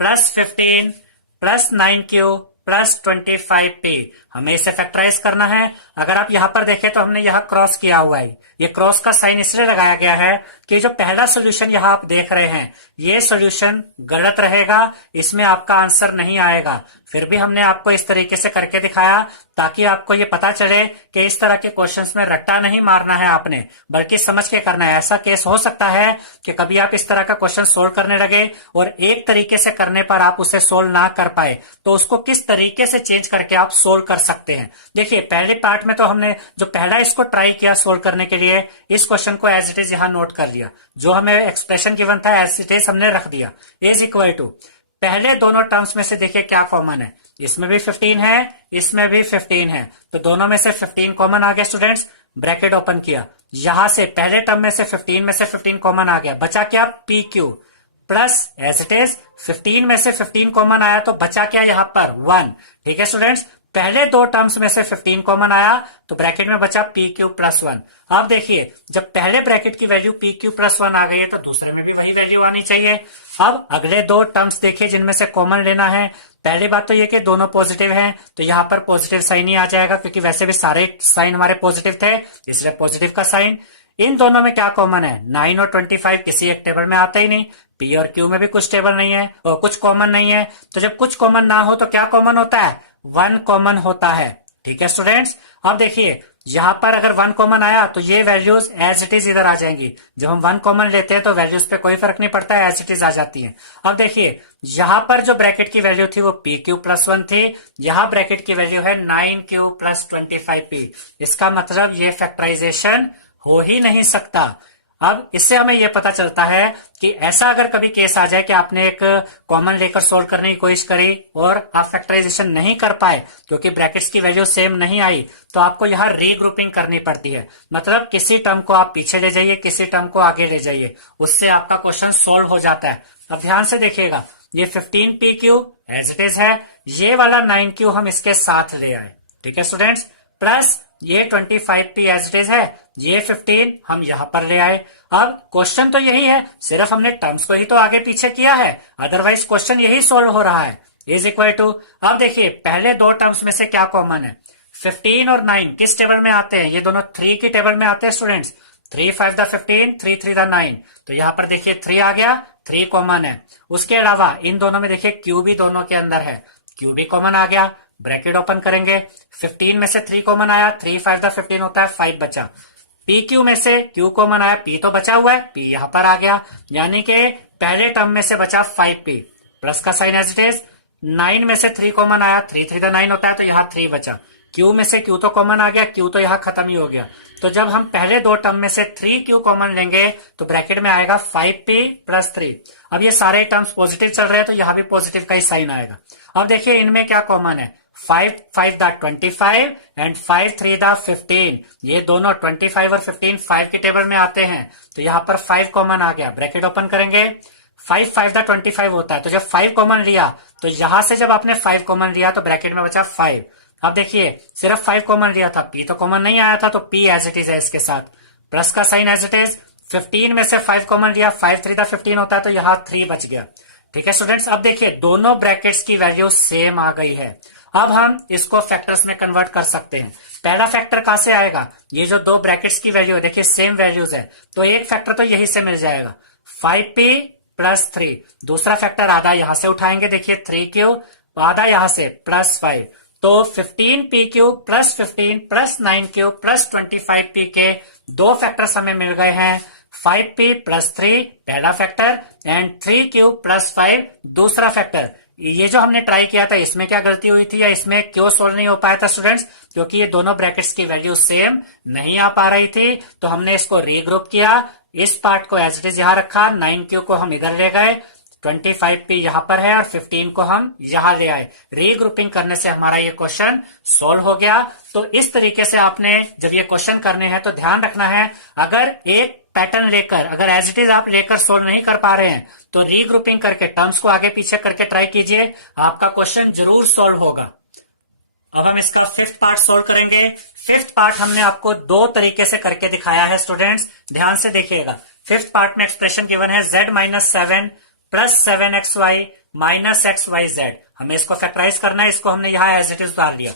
plus 15 plus 9 q plus 25 p. हमें इसे फैक्टराइज करना है। अगर आप यहां पर देखें तो हमने यहां क्रॉस किया हुआ है, ये क्रॉस का साइन इसलिए लगाया गया है कि जो पहला सोल्यूशन यहां आप देख रहे हैं ये सोल्यूशन गलत रहेगा, इसमें आपका आंसर नहीं आएगा। फिर भी हमने आपको इस तरीके से करके दिखाया ताकि आपको ये पता चले कि इस तरह के क्वेश्चंस में रट्टा नहीं मारना है आपने, बल्कि समझ के करना है। ऐसा केस हो सकता है कि कभी आप इस तरह का क्वेश्चन सोल्व करने लगे और एक तरीके से करने पर आप उसे सोल्व ना कर पाए, तो उसको किस तरीके से चेंज करके आप सोल्व कर सकते हैं। देखिए पहले पार्ट में तो हमने जो पहला इसको ट्राई किया सोल्व करने के लिए, इस क्वेश्चन को एज इट इज यहां नोट कर लिया, जो हमें एक्सप्रेशन गिवन था एज इट इज हमने रख दिया, इज इक्वल टू पहले दोनों टर्म्स में से देखिए क्या कॉमन है, इसमें भी 15 है, इसमें भी 15 है, तो दोनों में से 15 कॉमन आ गया स्टूडेंट्स। ब्रैकेट ओपन किया, यहां से पहले टर्म में से 15 कॉमन आ गया, बचा क्या, p q plus as it is 15 में से 15 कॉमन आया तो बचा क्या यहां पर 1। ठीक है स्टूडेंट्स, पहले दो टर्म्स में से 15 कॉमन आया तो ब्रैकेट में बचा पी क्यू प्लस 1। अब देखिए जब पहले ब्रैकेट की वैल्यू पी क्यू प्लस 1 आ गई है तो दूसरे में भी वही वैल्यू आनी चाहिए। अब अगले दो टर्म्स देखिए जिनमें से कॉमन लेना है। पहली बात तो ये कि दोनों पॉजिटिव हैं तो यहाँ पर पॉजिटिव साइन ही आ जाएगा, क्योंकि वैसे भी सारे साइन हमारे पॉजिटिव थे इसलिए पॉजिटिव का साइन। इन दोनों में क्या कॉमन है, 9 और 25 किसी एक टेबल में आते ही नहीं, पी और क्यू में भी कुछ टेबल नहीं है और कुछ कॉमन नहीं है। तो जब कुछ कॉमन ना हो तो क्या कॉमन होता है, 1 कॉमन होता है। ठीक है स्टूडेंट्स, अब देखिए यहां पर अगर 1 कॉमन आया तो ये वैल्यूज एज इट इज इधर आ जाएंगी। जब हम 1 कॉमन लेते हैं तो वैल्यूज पे कोई फर्क नहीं पड़ता है, एज इट इज आ जाती है। अब देखिए यहां पर जो ब्रैकेट की वैल्यू थी वो पी क्यू प्लस 1 थी, यहां ब्रैकेट की वैल्यू है 9 क्यू प्लस 25 पी। इसका मतलब ये फैक्टराइजेशन हो ही नहीं सकता। अब इससे हमें यह पता चलता है कि ऐसा अगर कभी केस आ जाए कि आपने एक कॉमन लेकर सोल्व करने की कोशिश करी और आप फैक्टराइजेशन नहीं कर पाए क्योंकि ब्रैकेट्स की वैल्यू सेम नहीं आई, तो आपको यहाँ रीग्रुपिंग करनी पड़ती है। मतलब किसी टर्म को आप पीछे ले जाइए, किसी टर्म को आगे ले जाइए, उससे आपका क्वेश्चन सोल्व हो जाता है। अब ध्यान से देखिएगा, ये 15 p q as it is है, ये वाला 9 क्यू हम इसके साथ ले आए। ठीक है स्टूडेंट्स, प्लस ये 25 पी एज इट इज है, ये 15 हम यहां पर ले आए। अब क्वेश्चन तो यही है, सिर्फ हमने टर्म्स को ही तो आगे पीछे किया है, अदरवाइज क्वेश्चन यही सोल्व हो रहा है। इज इक्वल टू, अब देखिए पहले दो टर्म्स में से क्या कॉमन है, 15 और 9 किस टेबल में आते हैं, ये दोनों 3 की टेबल में आते हैं स्टूडेंट्स। 3 5 द 15, 3 3 द 9, तो यहां पर देखिए 3 आ गया, 3 कॉमन है। उसके अलावा इन दोनों में देखिए क्यू भी दोनों के अंदर है, क्यू भी कॉमन आ गया। ब्रैकेट ओपन करेंगे, 15 में से 3 कॉमन आया, 3 5 द 15 होता है, 5 बचा। पी क्यू में से क्यू कॉमन आया, पी तो बचा हुआ है, पी यहां पर आ गया, यानी कि पहले टर्म में से बचा 5 पी प्लस का साइन एज इट इज। 9 में से 3 कॉमन आया, 3 3 द 9 होता है तो यहां 3 बचा। क्यू में से क्यू तो कॉमन आ गया, क्यू तो यहाँ खत्म ही हो गया। तो जब हम पहले दो टर्म में से 3q कॉमन लेंगे तो ब्रैकेट में आएगा 5p प्लस 3। अब ये सारे टर्म्स पॉजिटिव चल रहे हैं तो यहाँ भी पॉजिटिव का ही साइन आएगा। अब देखिए इनमें क्या कॉमन है, 5 5 दा 25 एंड 5 3 दा 15। ये दोनों 25 और 15 5 के टेबल में आते हैं, तो यहाँ पर 5 कॉमन आ गया। ब्रैकेट ओपन करेंगे, 5 5 दा 25 होता है, तो जब 5 कॉमन लिया तो यहां से जब आपने 5 कॉमन लिया तो ब्रैकेट में बचा 5। अब देखिए सिर्फ 5 कॉमन लिया था, p तो कॉमन नहीं आया था, तो p एज इट इज है, इसके साथ प्लस का साइन एज इट इज। 15 में से 5 कॉमन लिया, 5 3 दा 15 होता है, तो यहाँ 3 बच गया। ठीक है स्टूडेंट्स, अब देखिए दोनों ब्रैकेट्स की वैल्यू सेम आ गई है। अब हम इसको फैक्टर्स में कन्वर्ट कर सकते हैं। पहला फैक्टर कहां से आएगा, ये जो दो ब्रैकेट्स की वैल्यू है देखिए सेम वैल्यूज है, तो एक फैक्टर तो यही से मिल जाएगा 5p प्लस 3। दूसरा फैक्टर आधा यहां से उठाएंगे, देखिए 3q, आधा यहां से प्लस 5, तो 15pq plus 15 plus 9q plus 25p के दो फैक्टर्स हमें मिल गए हैं। 5p प्लस 3 पहला फैक्टर एंड 3q प्लस 5 दूसरा फैक्टर। ये जो हमने ट्राई किया था इसमें क्या गलती हुई थी या इसमें क्यों सोल्व नहीं हो पाया था स्टूडेंट्स, क्योंकि ये दोनों ब्रैकेट्स की वैल्यू सेम नहीं आ पा रही थी, तो हमने इसको रीग्रुप किया। इस पार्ट को एज इट इज यहां रखा, 9q को हम इधर ले गए, 25p यहां पर है और 15 को हम यहां ले आए। रीग्रुपिंग करने से हमारा ये क्वेश्चन सोल्व हो गया। तो इस तरीके से आपने जब ये क्वेश्चन करने हैं तो ध्यान रखना है, अगर एक पैटर्न लेकर अगर एज इट इज आप लेकर सोल्व नहीं कर पा रहे हैं तो रीग्रुपिंग करके टर्म्स को आगे पीछे करके ट्राई कीजिए, आपका क्वेश्चन जरूर सोल्व होगा। अब हम इसका फिफ्थ पार्ट सोल्व करेंगे। फिफ्थ पार्ट हमने आपको दो तरीके से करके दिखाया है स्टूडेंट्स, ध्यान से देखिएगा। फिफ्थ पार्ट में एक्सप्रेशन गिवन है z minus 7 plus 7xy minus xyz। हमें इसको फैक्टराइज करना है, इसको हमने यहाँ एज इट इज उतार लिया,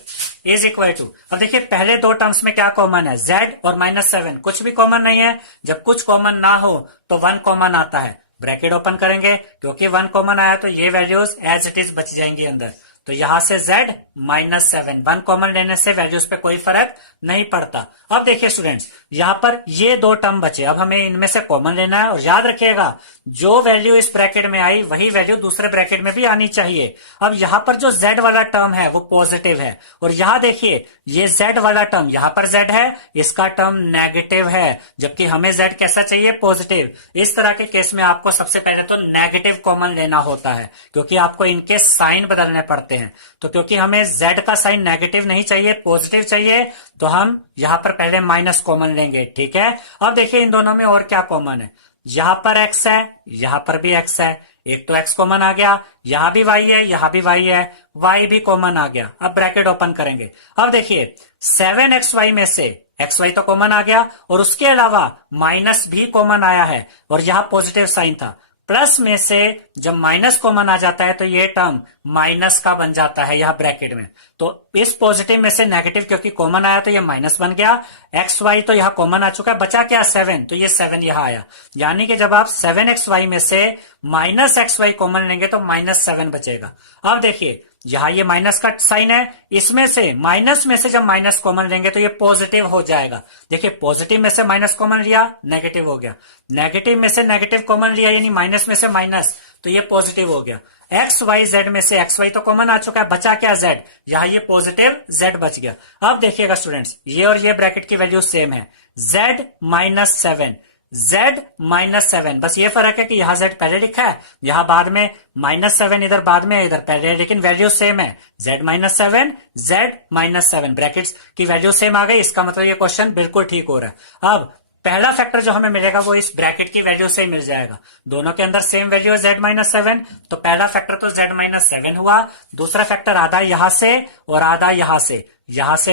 इज इक्वल टू। अब देखिए पहले दो टर्म्स में क्या कॉमन है, z और माइनस 7, कुछ भी कॉमन नहीं है। जब कुछ कॉमन ना हो तो 1 कॉमन आता है, ब्रैकेट ओपन करेंगे, क्योंकि 1 कॉमन आया तो ये वैल्यूज एज इट इज बच जाएंगी अंदर। तो यहां से z माइनस 7, 1 कॉमन लेने से वैल्यूज पे कोई फर्क नहीं पड़ता। अब देखिए स्टूडेंट्स, यहां पर ये दो टर्म बचे, अब हमें इनमें से कॉमन लेना है, और याद रखिएगा जो वैल्यू इस ब्रैकेट में आई वही वैल्यू दूसरे ब्रैकेट में भी आनी चाहिए। अब यहां पर जो z वाला टर्म है वो पॉजिटिव है, और यहां देखिए ये z वाला टर्म, यहां पर z है, इसका टर्म नेगेटिव है, जबकि हमें z कैसा चाहिए, पॉजिटिव। इस तरह के केस में आपको सबसे पहले तो नेगेटिव कॉमन लेना होता है, क्योंकि आपको इनके साइन बदलने पड़ते हैं। तो क्योंकि हमें z का साइन नेगेटिव नहीं चाहिए, पॉजिटिव चाहिए, तो हम यहां पर पहले माइनस कॉमन लेंगे। ठीक है, अब देखिए इन दोनों में और क्या कॉमन है, यहां पर x है, यहां पर भी x है, एक तो x कॉमन आ गया, यहां भी y है, यहां भी y है, y भी कॉमन आ गया। अब ब्रैकेट ओपन करेंगे, अब देखिए 7xy में से xy तो कॉमन आ गया, और उसके अलावा माइनस भी कॉमन आया है, और यहां पॉजिटिव साइन था। प्लस में से जब माइनस कॉमन आ जाता है तो ये टर्म माइनस का बन जाता है यहाँ ब्रैकेट में। तो इस पॉजिटिव में से नेगेटिव क्योंकि कॉमन आया तो ये माइनस बन गया, एक्स वाई तो यहाँ कॉमन आ चुका है, बचा क्या 7, तो ये 7 यहाँ आया। यानी कि जब आप 7xy में से माइनस एक्स वाई कॉमन लेंगे तो माइनस 7 बचेगा। अब देखिए यहाँ ये माइनस का साइन है, इसमें से माइनस में से जब माइनस कॉमन लेंगे तो ये पॉजिटिव हो जाएगा। देखिए पॉजिटिव में से माइनस कॉमन लिया, नेगेटिव हो गया, नेगेटिव में से नेगेटिव कॉमन लिया यानी माइनस में से माइनस, तो ये पॉजिटिव हो गया। एक्स वाई जेड में से एक्स वाई तो कॉमन आ चुका है, बचा क्या जेड, यहाँ ये पॉजिटिव जेड बच गया। अब देखिएगा स्टूडेंट्स, ये और ये ब्रैकेट की वैल्यू सेम है, जेड माइनस 7, z माइनस 7, बस ये फर्क है कि यहाँ z पहले लिखा है, यहाँ बाद में माइनस 7 इधर बाद में इधर पहले, लेकिन वैल्यू सेम है, z minus 7, z minus 7, brackets की वैल्यू सेम आ गई। इसका मतलब ये क्वेश्चन बिल्कुल ठीक हो रहा है। अब पहला फैक्टर जो हमें मिलेगा वो इस ब्रैकेट की वैल्यू से ही मिल जाएगा, दोनों के अंदर सेम वैल्यू है z माइनस 7, तो पहला फैक्टर तो z माइनस 7 हुआ। दूसरा फैक्टर आधा यहां से और आधा यहां से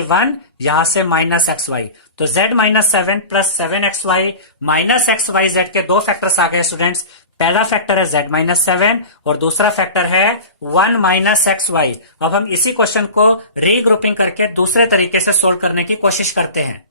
1, यहां से माइनस एक्स वाई, तो z minus 7 plus 7xy minus x Y Z के दो फैक्टर्स आ गए स्टूडेंट्स। पहला फैक्टर है z माइनस 7 और दूसरा फैक्टर है 1 माइनस एक्स वाई। अब हम इसी क्वेश्चन को रीग्रुपिंग करके दूसरे तरीके से सोल्व करने की कोशिश करते हैं।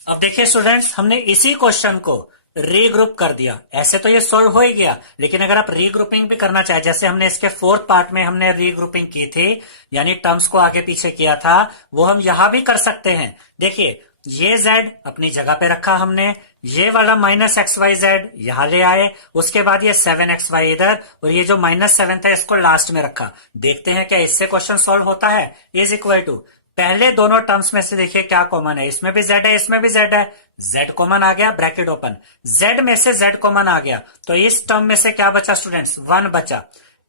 अब देखिए स्टूडेंट्स, हमने इसी क्वेश्चन को रीग्रुप कर दिया, ऐसे तो ये सोल्व हो ही गया, लेकिन अगर आप रीग्रुपिंग भी करना चाहे, जैसे हमने इसके फोर्थ पार्ट में हमने रीग्रुपिंग की थी, यानी टर्म्स को आगे पीछे किया था, वो हम यहां भी कर सकते हैं। देखिए ये z अपनी जगह पे रखा हमने, ये वाला माइनस एक्स वाई जेड यहां ले आए, उसके बाद ये 7xy इधर, और ये जो माइनस 7 था इसको लास्ट में रखा। देखते हैं क्या इससे क्वेश्चन सॉल्व होता है। इज इक्वल टू पहले दोनों टर्म्स में से देखिए क्या कॉमन है, इसमें भी z है, इसमें भी z है, z कॉमन आ गया, ब्रैकेट ओपन, z में से z कॉमन आ गया, तो इस टर्म में से क्या बचा स्टूडेंट्स, 1 बचा।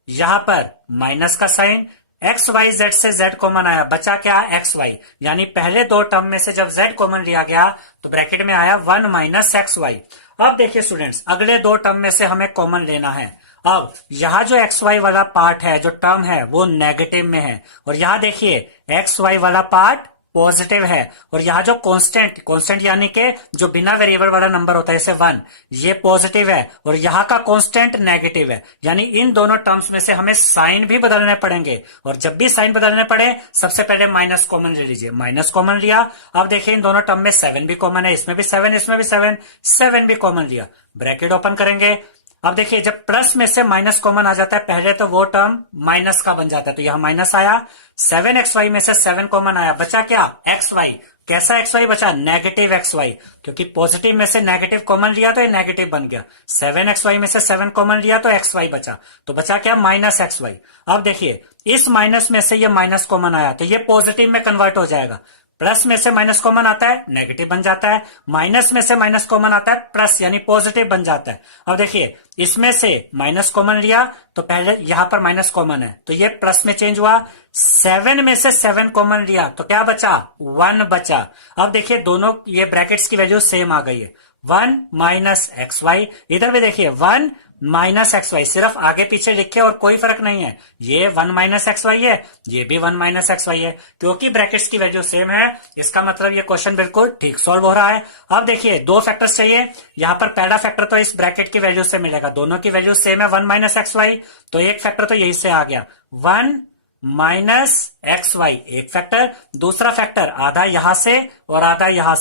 यहां पर माइनस का साइन, एक्स वाई जेड से z कॉमन आया, बचा क्या, एक्स वाई, यानी पहले दो टर्म में से जब z कॉमन लिया गया तो ब्रैकेट में आया 1 माइनस एक्स वाई। अब देखिए स्टूडेंट्स, अगले दो टर्म में से हमें कॉमन लेना है। अब यहां जो एक्स वाई वाला पार्ट है, जो टर्म है, वो नेगेटिव में है, और यहां देखिए एक्स वाई वाला पार्ट पॉजिटिव है, और यहां जो कांस्टेंट यानी कि जो बिना वेरिएबल वाला नंबर होता है जैसे 1, ये पॉजिटिव है, और यहां का कांस्टेंट नेगेटिव है, यानी इन दोनों टर्म्स में से हमें साइन भी बदलने पड़ेंगे, और जब भी साइन बदलने पड़े सबसे पहले माइनस कॉमन ले लीजिए। माइनस कॉमन लिया, अब देखिए इन दोनों टर्म में 7 भी कॉमन है, इसमें भी 7, इसमें भी 7, 7 भी कॉमन लिया, ब्रैकेट ओपन करेंगे। अब देखिए जब प्लस में से माइनस कॉमन आ जाता है पहले तो वो टर्म माइनस का बन जाता है, तो यहां माइनस आया, 7xy में से 7 कॉमन आया, बचा क्या, xy। कैसा xy बचा, नेगेटिव xy, क्योंकि पॉजिटिव में से नेगेटिव कॉमन लिया तो ये नेगेटिव बन गया। 7xy में से 7 कॉमन लिया तो xy बचा, तो बचा क्या, माइनस xy। अब देखिए इस माइनस में से ये माइनस कॉमन आया तो ये पॉजिटिव में कन्वर्ट हो जाएगा, प्लस में से माइनस कॉमन आता है नेगेटिव बन जाता है, माइनस में से माइनस कॉमन आता है प्लस यानी पॉजिटिव बन जाता है। अब देखिए इसमें से माइनस कॉमन लिया तो पहले यहां पर माइनस कॉमन है तो ये प्लस में चेंज हुआ, 7 में से 7 कॉमन लिया तो क्या बचा, 1 बचा। अब देखिए दोनों ये ब्रैकेट्स की वैल्यू सेम आ गई है, 1 माइनस एक्स वाई, इधर भी देखिए 1 माइनस एक्स वाई, सिर्फ आगे पीछे लिखे और कोई फर्क नहीं है, ये 1 माइनस एक्स वाई है, ये भी 1 माइनस एक्स वाई है, क्योंकि ब्रैकेट्स की वैल्यू सेम है, इसका मतलब ये क्वेश्चन बिल्कुल ठीक सॉल्व हो रहा है। अब देखिए दो फैक्टर्स चाहिए, यहां पर पहला फैक्टर तो इस ब्रैकेट की वैल्यू से मिलेगा, दोनों की वैल्यू सेम है 1 माइनस एक्स वाई, तो एक फैक्टर तो यही से आ गया 1 माइनस एक्स वाई, एक फैक्टर, दूसरा फैक्टर आधा यहां से और आधा यहां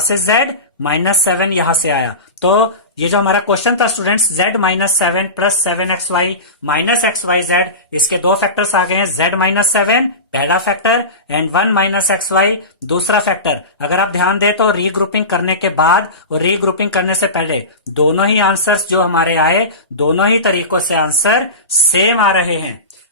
से z माइनस 7 यहां से आया, तो ये जो हमारा क्वेश्चन था students, z minus 7 plus 7xy minus xyz, इसके दो फैक्टर्स आ गए हैं, z माइनस 7 पहला फैक्टर एंड 1 माइनस xy दूसरा फैक्टर। अगर आप ध्यान दें तो रीग्रुपिंग करने के बाद और रीग्रुपिंग करने से पहले दोनों ही आंसर्स जो हमारे आए, दोनों ही तरीकों से आंसर सेम आ रहे हैं।